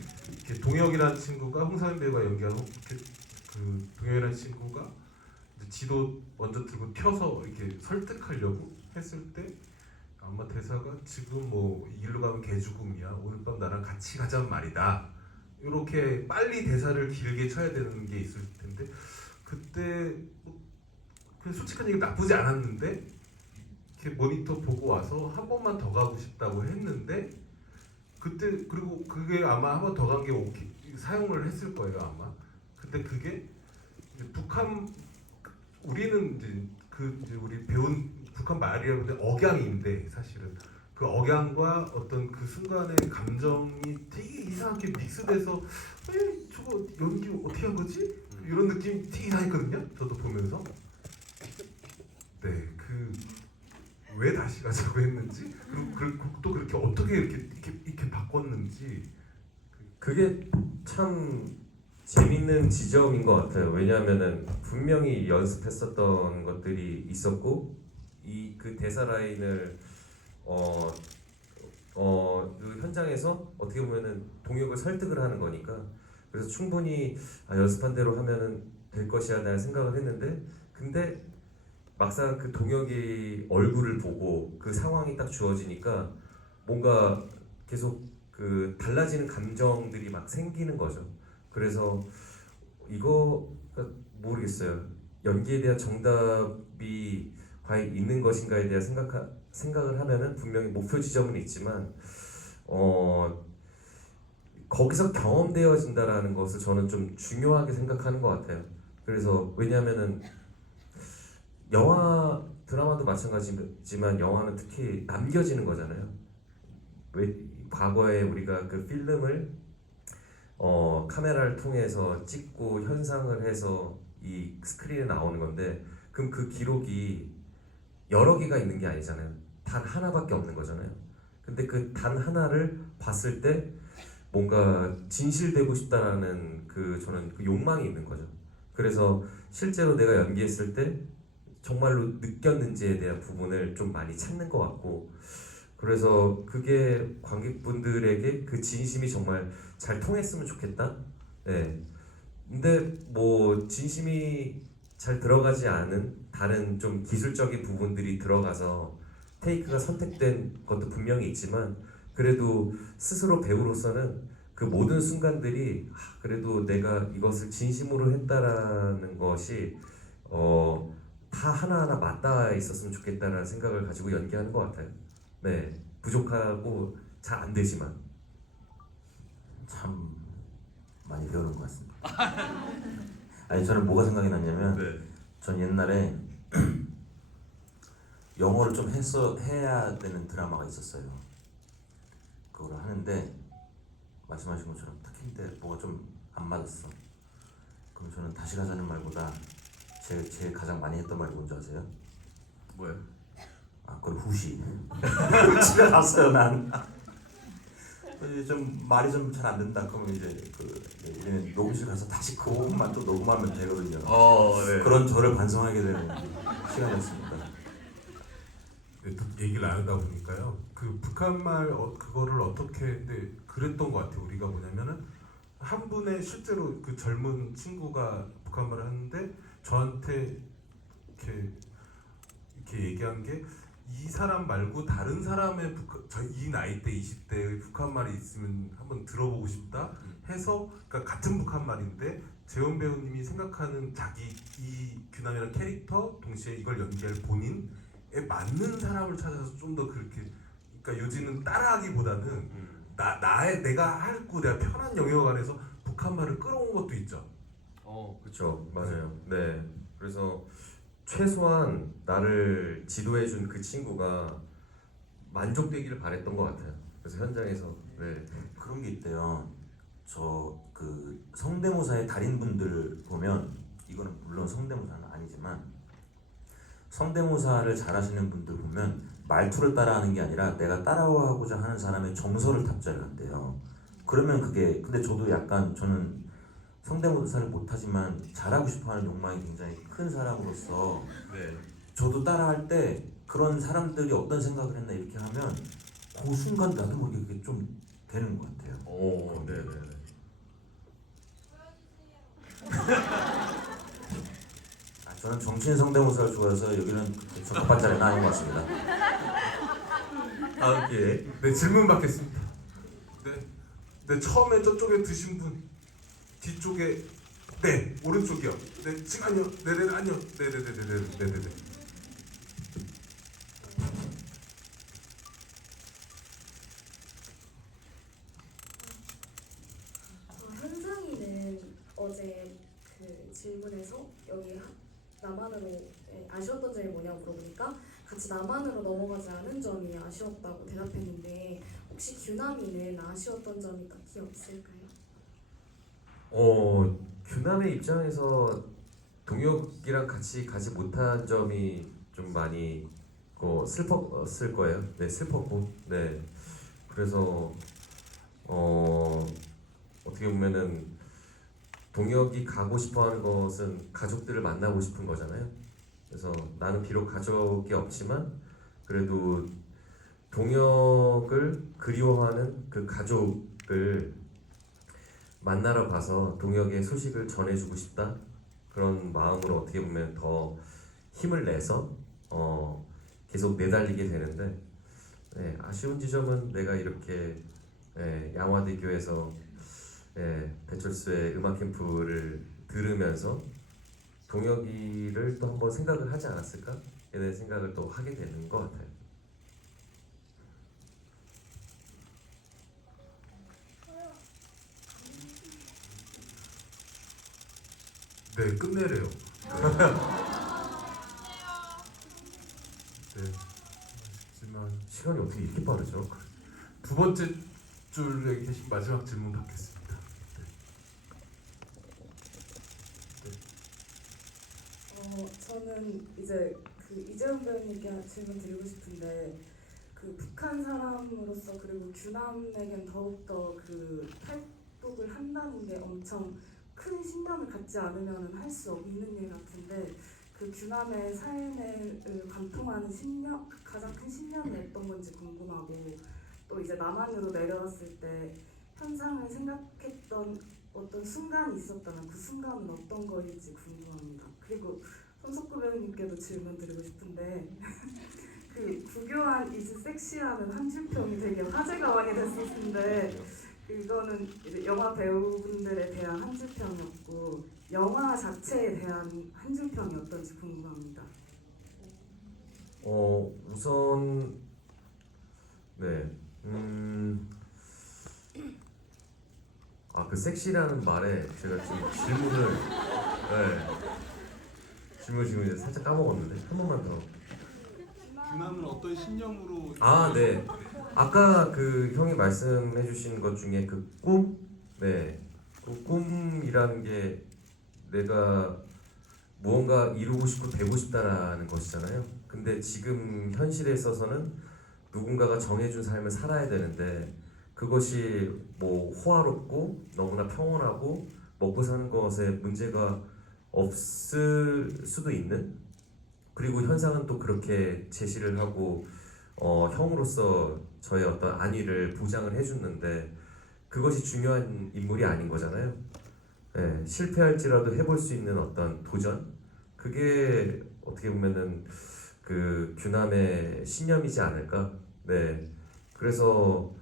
이렇게 동혁이라는 친구가 홍상현 배우가 연기하고 그 동혁이라는 친구가 이제 지도 먼저 들고 펴서 이렇게 설득하려고 했을 때 아마 대사가 지금 뭐 이 길로 가면 개죽음이야 오늘 밤 나랑 같이 가자는 말이다 이렇게 빨리 대사를 길게 쳐야 되는 게 있을 텐데 그때 그 솔직한 얘기 나쁘지 않았는데 이렇게 모니터 보고 와서 한 번만 더 가고 싶다고 했는데 그때 그리고 그게 아마 한 번 더 간 게 오케이 사용을 했을 거예요 아마. 근데 그게 이제 북한 우리는 이제 우리 배운 북한 말이라고 하는데 억양인데 사실은 그 억양과 어떤 그 순간의 감정이 되게 이상하게 믹스돼서 에 저거 연기 어떻게 한 거지? 이런 느낌 되게 이상했거든요. 저도 보면서 네 그 왜 다시 가자고 했는지 그리고 또 그렇게 어떻게 이렇게 바꿨는지 그게 참 재밌는 지점인 것 같아요. 왜냐하면은 분명히 연습했었던 것들이 있었고 그 대사 라인을 그 현장에서 어떻게 보면은 동역을 설득을 하는 거니까 그래서 충분히 연습한 대로 하면은 될 것이야 라는 생각을 했는데 근데 막상 그 동혁이 얼굴을 보고 그 상황이 딱 주어지니까 뭔가 계속 그 달라지는 감정들이 막 생기는 거죠. 그래서 이거 모르겠어요. 연기에 대한 정답이 과연 있는 것인가에 대한 생각을 하면은 분명히 목표 지점은 있지만 거기서 경험되어진다라는 것을 저는 좀 중요하게 생각하는 것 같아요. 그래서 왜냐하면은 영화 드라마도 마찬가지지만 영화는 특히 남겨지는 거잖아요. 왜 과거에 우리가 그 필름을 카메라를 통해서 찍고 현상을 해서 이 스크린에 나오는 건데 그럼 그 기록이 여러 개가 있는 게 아니잖아요. 단 하나밖에 없는 거잖아요. 근데 그 단 하나를 봤을 때 뭔가 진실되고 싶다라는 저는 그 욕망이 있는 거죠. 그래서 실제로 내가 연기했을 때 정말로 느꼈는지에 대한 부분을 좀 많이 찾는 것 같고 그래서 그게 관객분들에게 그 진심이 정말 잘 통했으면 좋겠다. 네. 근데 뭐 진심이 잘 들어가지 않은 다른 좀 기술적인 부분들이 들어가서 테이크가 선택된 것도 분명히 있지만 그래도 스스로 배우로서는 그 모든 순간들이 그래도 내가 이것을 진심으로 했다라는 것이 다 하나하나 맞닿아 있었으면 좋겠다라는 생각을 가지고 연기하는 것 같아요. 네, 부족하고 잘 안 되지만 참 많이 배우는 것 같습니다. 아니 저는 뭐가 생각이 났냐면 전 옛날에 영어를 좀 해야 되는 드라마가 있었어요. 그걸 하는데 말씀하신 것처럼 특히인데 뭐가 좀 안 맞았어. 그럼 저는 다시 가자는 말보다 제일 가장 많이 했던 말이 뭔지 아세요? 뭐야? 그건 후시. 집에 갔어요 난. 이제 좀 말이 좀 잘 안 된다. 그러면 이제 우리는 녹음실 가서 다시 그 부분만 또 녹음하면 되거든요. 네. 그런 저를 반성하게 되는 시간이었습니다. 네, 또 얘기를 나누다 보니까요. 그 북한 말 그거를 어떻게 근데 그랬던 것 같아요. 우리가 뭐냐면은 한 분의 실제로 그 젊은 친구가 북한 말을 하는데 저한테 이렇게 얘기한 게 이 사람 말고 다른 사람의 이 나이 때 20대의 북한 말이 있으면 한번 들어보고 싶다 해서 그러니까 같은 북한 말인데 재원 배우님이 생각하는 이 규남이라는 캐릭터 동시에 이걸 연기할 본인에 맞는 사람을 찾아서 좀 더 그렇게 그러니까 요즘은 따라하기보다는 내가 하고 내가 편한 영역 안에서 북한 말을 끌어온 것도 있죠. 그렇죠. 맞아요. 네. 그래서 최소한 나를 지도해준 그 친구가 만족되기를 바랬던 것 같아요. 그래서 현장에서 네. 그런 게 있대요. 저 그 성대모사의 달인분들 보면 이거는 물론 성대모사는 아니지만 성대모사를 잘하시는 분들 보면 말투를 따라하는 게 아니라 내가 따라하고자 하는 사람의 정서를 탑재를 한대요. 그러면 그게 근데 저도 약간 저는 성대모사를 못하지만 잘하고 싶어하는 욕망이 굉장히 큰 사람으로서 네. 저도 따라할 때 그런 사람들이 어떤 생각을 했나 이렇게 하면 그 순간 나도 모르게 그게 좀 되는 것 같아요. 오, 네네네. 저는 정치인 성대모사를 좋아해서 여기는 저 갑반자리는 아닌 것 같습니다. 다음 기회에. 네, 질문 받겠습니다. 네, 네, 처음에 저쪽에 드신 분 뒤쪽에 네, 오른쪽이요. 네, 지금 아니요. 네, 네, 아니요. 네, 네, 네, 네, 네, 네, 네, 네. 현상이는 어제 그 질문에서 여기 나만으로 아쉬웠던 점이 뭐냐고 물어보니까 같이 나만으로 넘어가지 않은 점이 아쉬웠다고 대답했는데 혹시 규남이는 아쉬웠던 점이 딱히 없을까요? 규남의 입장에서 동혁이랑 같이 가지 못한 점이 좀 많이 슬펐을 거예요. 네, 슬펐고, 네. 그래서 어떻게 보면은 동혁이 가고 싶어하는 것은 가족들을 만나고 싶은 거잖아요. 그래서 나는 비록 가족이 없지만 그래도 동혁을 그리워하는 그 가족을 만나러 가서 동혁의 소식을 전해주고 싶다 그런 마음으로 어떻게 보면 더 힘을 내서 계속 내달리게 되는데 네, 아쉬운 지점은 내가 이렇게 양화대교에서 배철수의 음악 캠프를 들으면서 동혁이를 또 한번 생각을 하지 않았을까에 대한 생각을 또 하게 되는 것 같아요. 네, 끝내래요. 네, 아쉽지만 시간이 어떻게 이렇게 빠르죠? 두 번째 줄에 계신 마지막 질문 받겠습니다. 저는 이제 그 이재훈 배우님께 질문 드리고 싶은데 그 북한 사람으로서 그리고 규남에겐 더욱더 그 탈북을 한다는 게 엄청 큰 신념을 갖지 않으면 할 수 없는 일 같은데 그 규남의 삶을 관통하는 신념, 가장 큰 신념이 어떤 건지 궁금하고 또 이제 남한으로 내려왔을 때 현상을 생각했던 어떤 순간이 있었다면 그 순간은 어떤 거일지 궁금합니다. 그리고 손석구 배우님께도 질문 드리고 싶은데 그 구교한 이즈 섹시라는 한 줄평이 되게 화제가 많이 됐었는데 이거는 이제 영화 배우분들에 대한 한 줄평이었고 영화 자체에 대한 한 줄평이 어떤지 궁금합니다. 우선 네, 그 섹시라는 말에 제가 지금 질문 지금 이제 살짝 까먹었는데 한 번만 더. 규남은 어떤 신념으로 네. 아까 그 형이 말씀해주신 것 중에 그 꿈, 네, 그 꿈이라는 게 내가 무언가 이루고 싶고 되고 싶다라는 것이잖아요. 근데 지금 현실에 있어서는 누군가가 정해준 삶을 살아야 되는데 그것이 뭐 호화롭고 너무나 평온하고 먹고 사는 것에 문제가 없을 수도 있는, 그리고 현상은 또 그렇게 제시를 하고 형으로서 저의 어떤 안위를 보장을 해주는데 그것이 중요한 인물이 아닌 거잖아요. 네, 실패할지라도 해볼 수 있는 어떤 도전, 그게 어떻게 보면은 그 규남의 신념이지 않을까. 네, 그래서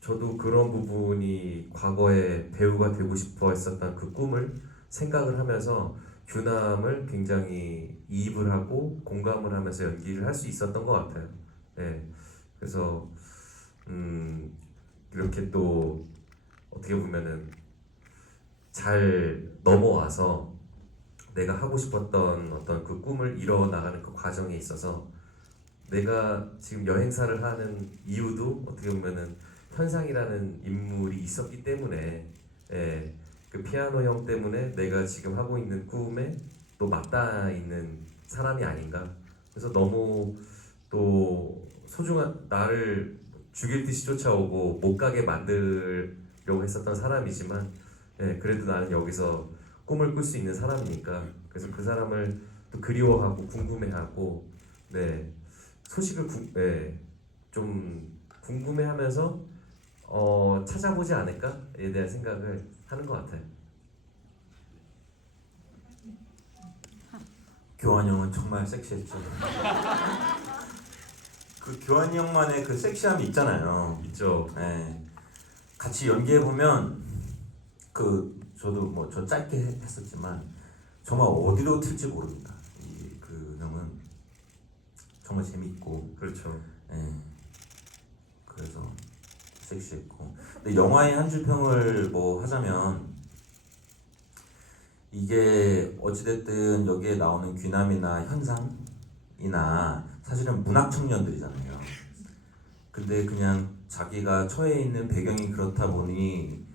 저도 그런 부분이 과거에 배우가 되고 싶어 했었던 그 꿈을 생각을 하면서 규남을 굉장히 이입을 하고 공감을 하면서 연기를 할 수 있었던 것 같아요. 네, 그래서 이렇게 또 어떻게 보면은 잘 넘어와서 내가 하고 싶었던 어떤 그 꿈을 이뤄 나가는 그 과정에 있어서 내가 지금 여행사를 하는 이유도 어떻게 보면은 현상이라는 인물이 있었기 때문에 예, 그 피아노 형 때문에 내가 지금 하고 있는 꿈에 또 맞닿아 있는 사람이 아닌가. 그래서 너무 또 소중한 나를 죽일 듯이 쫓아오고 못 가게 만들려고 했었던 사람이지만 예, 그래도 나는 여기서 꿈을 꿀 수 있는 사람이니까 그래서 그 사람을 또 그리워하고 궁금해하고 네 소식을 좀 궁금해하면서 찾아보지 않을까에 대한 생각을 하는 것 같아요. 교환이 형은 정말 섹시했죠. 그 교환이 형만의 그 섹시함이 있잖아요. 있죠. 네. 같이 연기해 보면 그 저도 뭐 저 짧게 했었지만 정말 어디로 튈지 모릅니다. 그 형은 정말 재밌고 그렇죠. 예. 그래서 섹시했고 근데 영화의 한 줄 평을 뭐 하자면 이게 어찌됐든 여기에 나오는 귀남이나 현상이나 사실은 문학 청년들이잖아요. 근데 그냥 자기가 처해 있는 배경이 그렇다 보니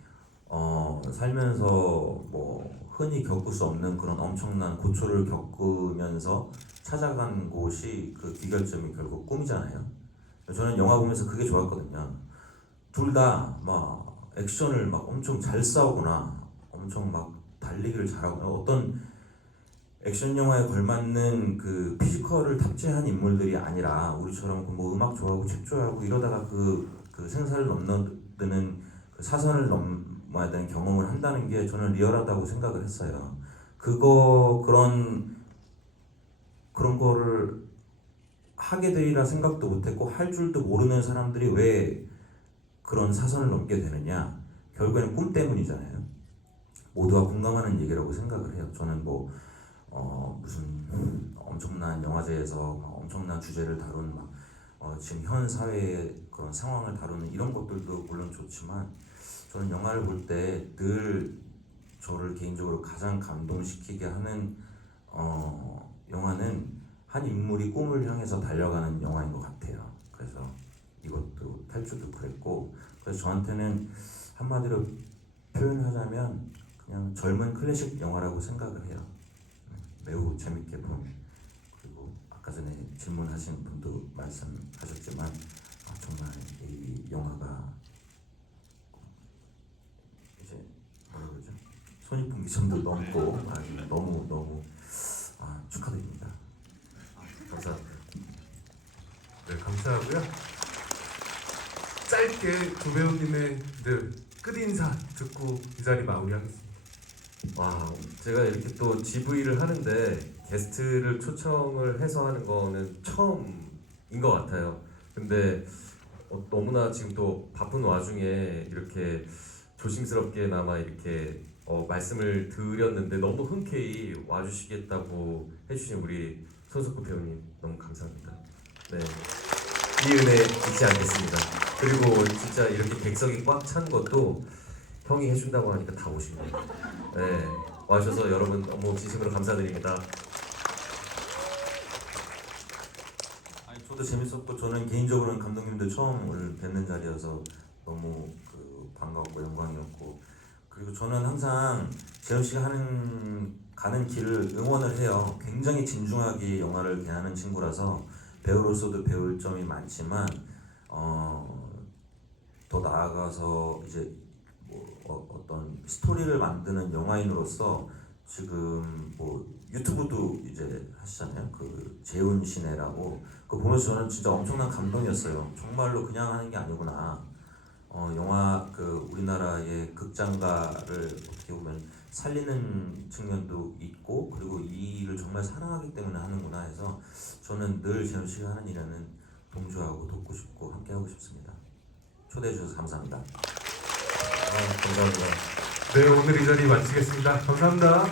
살면서 뭐 흔히 겪을 수 없는 그런 엄청난 고초를 겪으면서 찾아간 곳이 그 귀결점이 결국 꿈이잖아요. 저는 영화 보면서 그게 좋았거든요. 둘 다 막 액션을 막 엄청 잘 싸우거나 엄청 막 달리기를 잘하거나 어떤 액션 영화에 걸맞는 그 피지컬을 탑재한 인물들이 아니라 우리처럼 뭐 음악 좋아하고 책 좋아하고 이러다가 그 생사를 넘나드는 그 사선을 넘어야 되는 경험을 한다는 게 저는 리얼하다고 생각을 했어요. 그런 거를 하게 되리라 생각도 못했고 할 줄도 모르는 사람들이 왜 그런 사선을 넘게 되느냐? 결국에는 꿈 때문이잖아요. 모두가 공감하는 얘기라고 생각을 해요. 저는 뭐 무슨 엄청난 영화제에서 엄청난 주제를 다룬 지금 현 사회의 그런 상황을 다루는 이런 것들도 물론 좋지만 저는 영화를 볼 때 늘 저를 개인적으로 가장 감동시키게 하는 영화는 한 인물이 꿈을 향해서 달려가는 영화인 것 같아요. 그래서 이것도 탈주도 그랬고 그래서 저한테는 한마디로 표현하자면 그냥 젊은 클래식 영화라고 생각을 해요. 매우 재밌게 본 그리고 아까 전에 질문하신 분도 말씀하셨지만 정말 이 영화가 이제 뭐라 그러죠? 손익분기점도 넘고 너무 축하드립니다. 감사합니다. 네, 감사하고요. 짧게 두 배우님의 끝인사 듣고 이 자리 마무리하겠습니다. 와, 제가 이렇게 또 GV를 하는데 게스트를 초청을 해서 하는 거는 처음인 것 같아요. 근데 너무나 지금 또 바쁜 와중에 이렇게 조심스럽게나마 이렇게 말씀을 드렸는데 너무 흔쾌히 와주시겠다고 해주신 우리 손석구 배우님 너무 감사합니다. 네, 이 은혜 잊지 않겠습니다. 그리고 진짜 이렇게 객석이 꽉 찬 것도 형이 해준다고 하니까 다 오신 거예요. 네, 와주셔서 여러분 너무 진심으로 감사드립니다. 아니 저도 재밌었고 저는 개인적으로는 감독님들 처음 오늘 뵙는 자리여서 너무 반갑고 영광이었고 그리고 저는 항상 재현 씨가 가는 길을 응원을 해요. 굉장히 진중하게 영화를 대하는 친구라서 배우로서도 배울 점이 많지만 더 나아가서 이제 어떤 스토리를 만드는 영화인으로서 지금 뭐 유튜브도 이제 하시잖아요. 그 재훈 시네라고 그거 보면서 저는 진짜 엄청난 감동이었어요. 정말로 그냥 하는 게 아니구나. 영화 우리나라의 극장가를 어떻게 보면 살리는 측면도 있고 그리고 이 일을 정말 사랑하기 때문에 하는구나 해서 저는 늘 재훈 씨가 하는 일에는 동조하고 돕고 싶고 함께 하고 싶습니다. 초대해 주셔서 감사합니다. 감사합니다. 네, 오늘 이 자리 마치겠습니다. 감사합니다.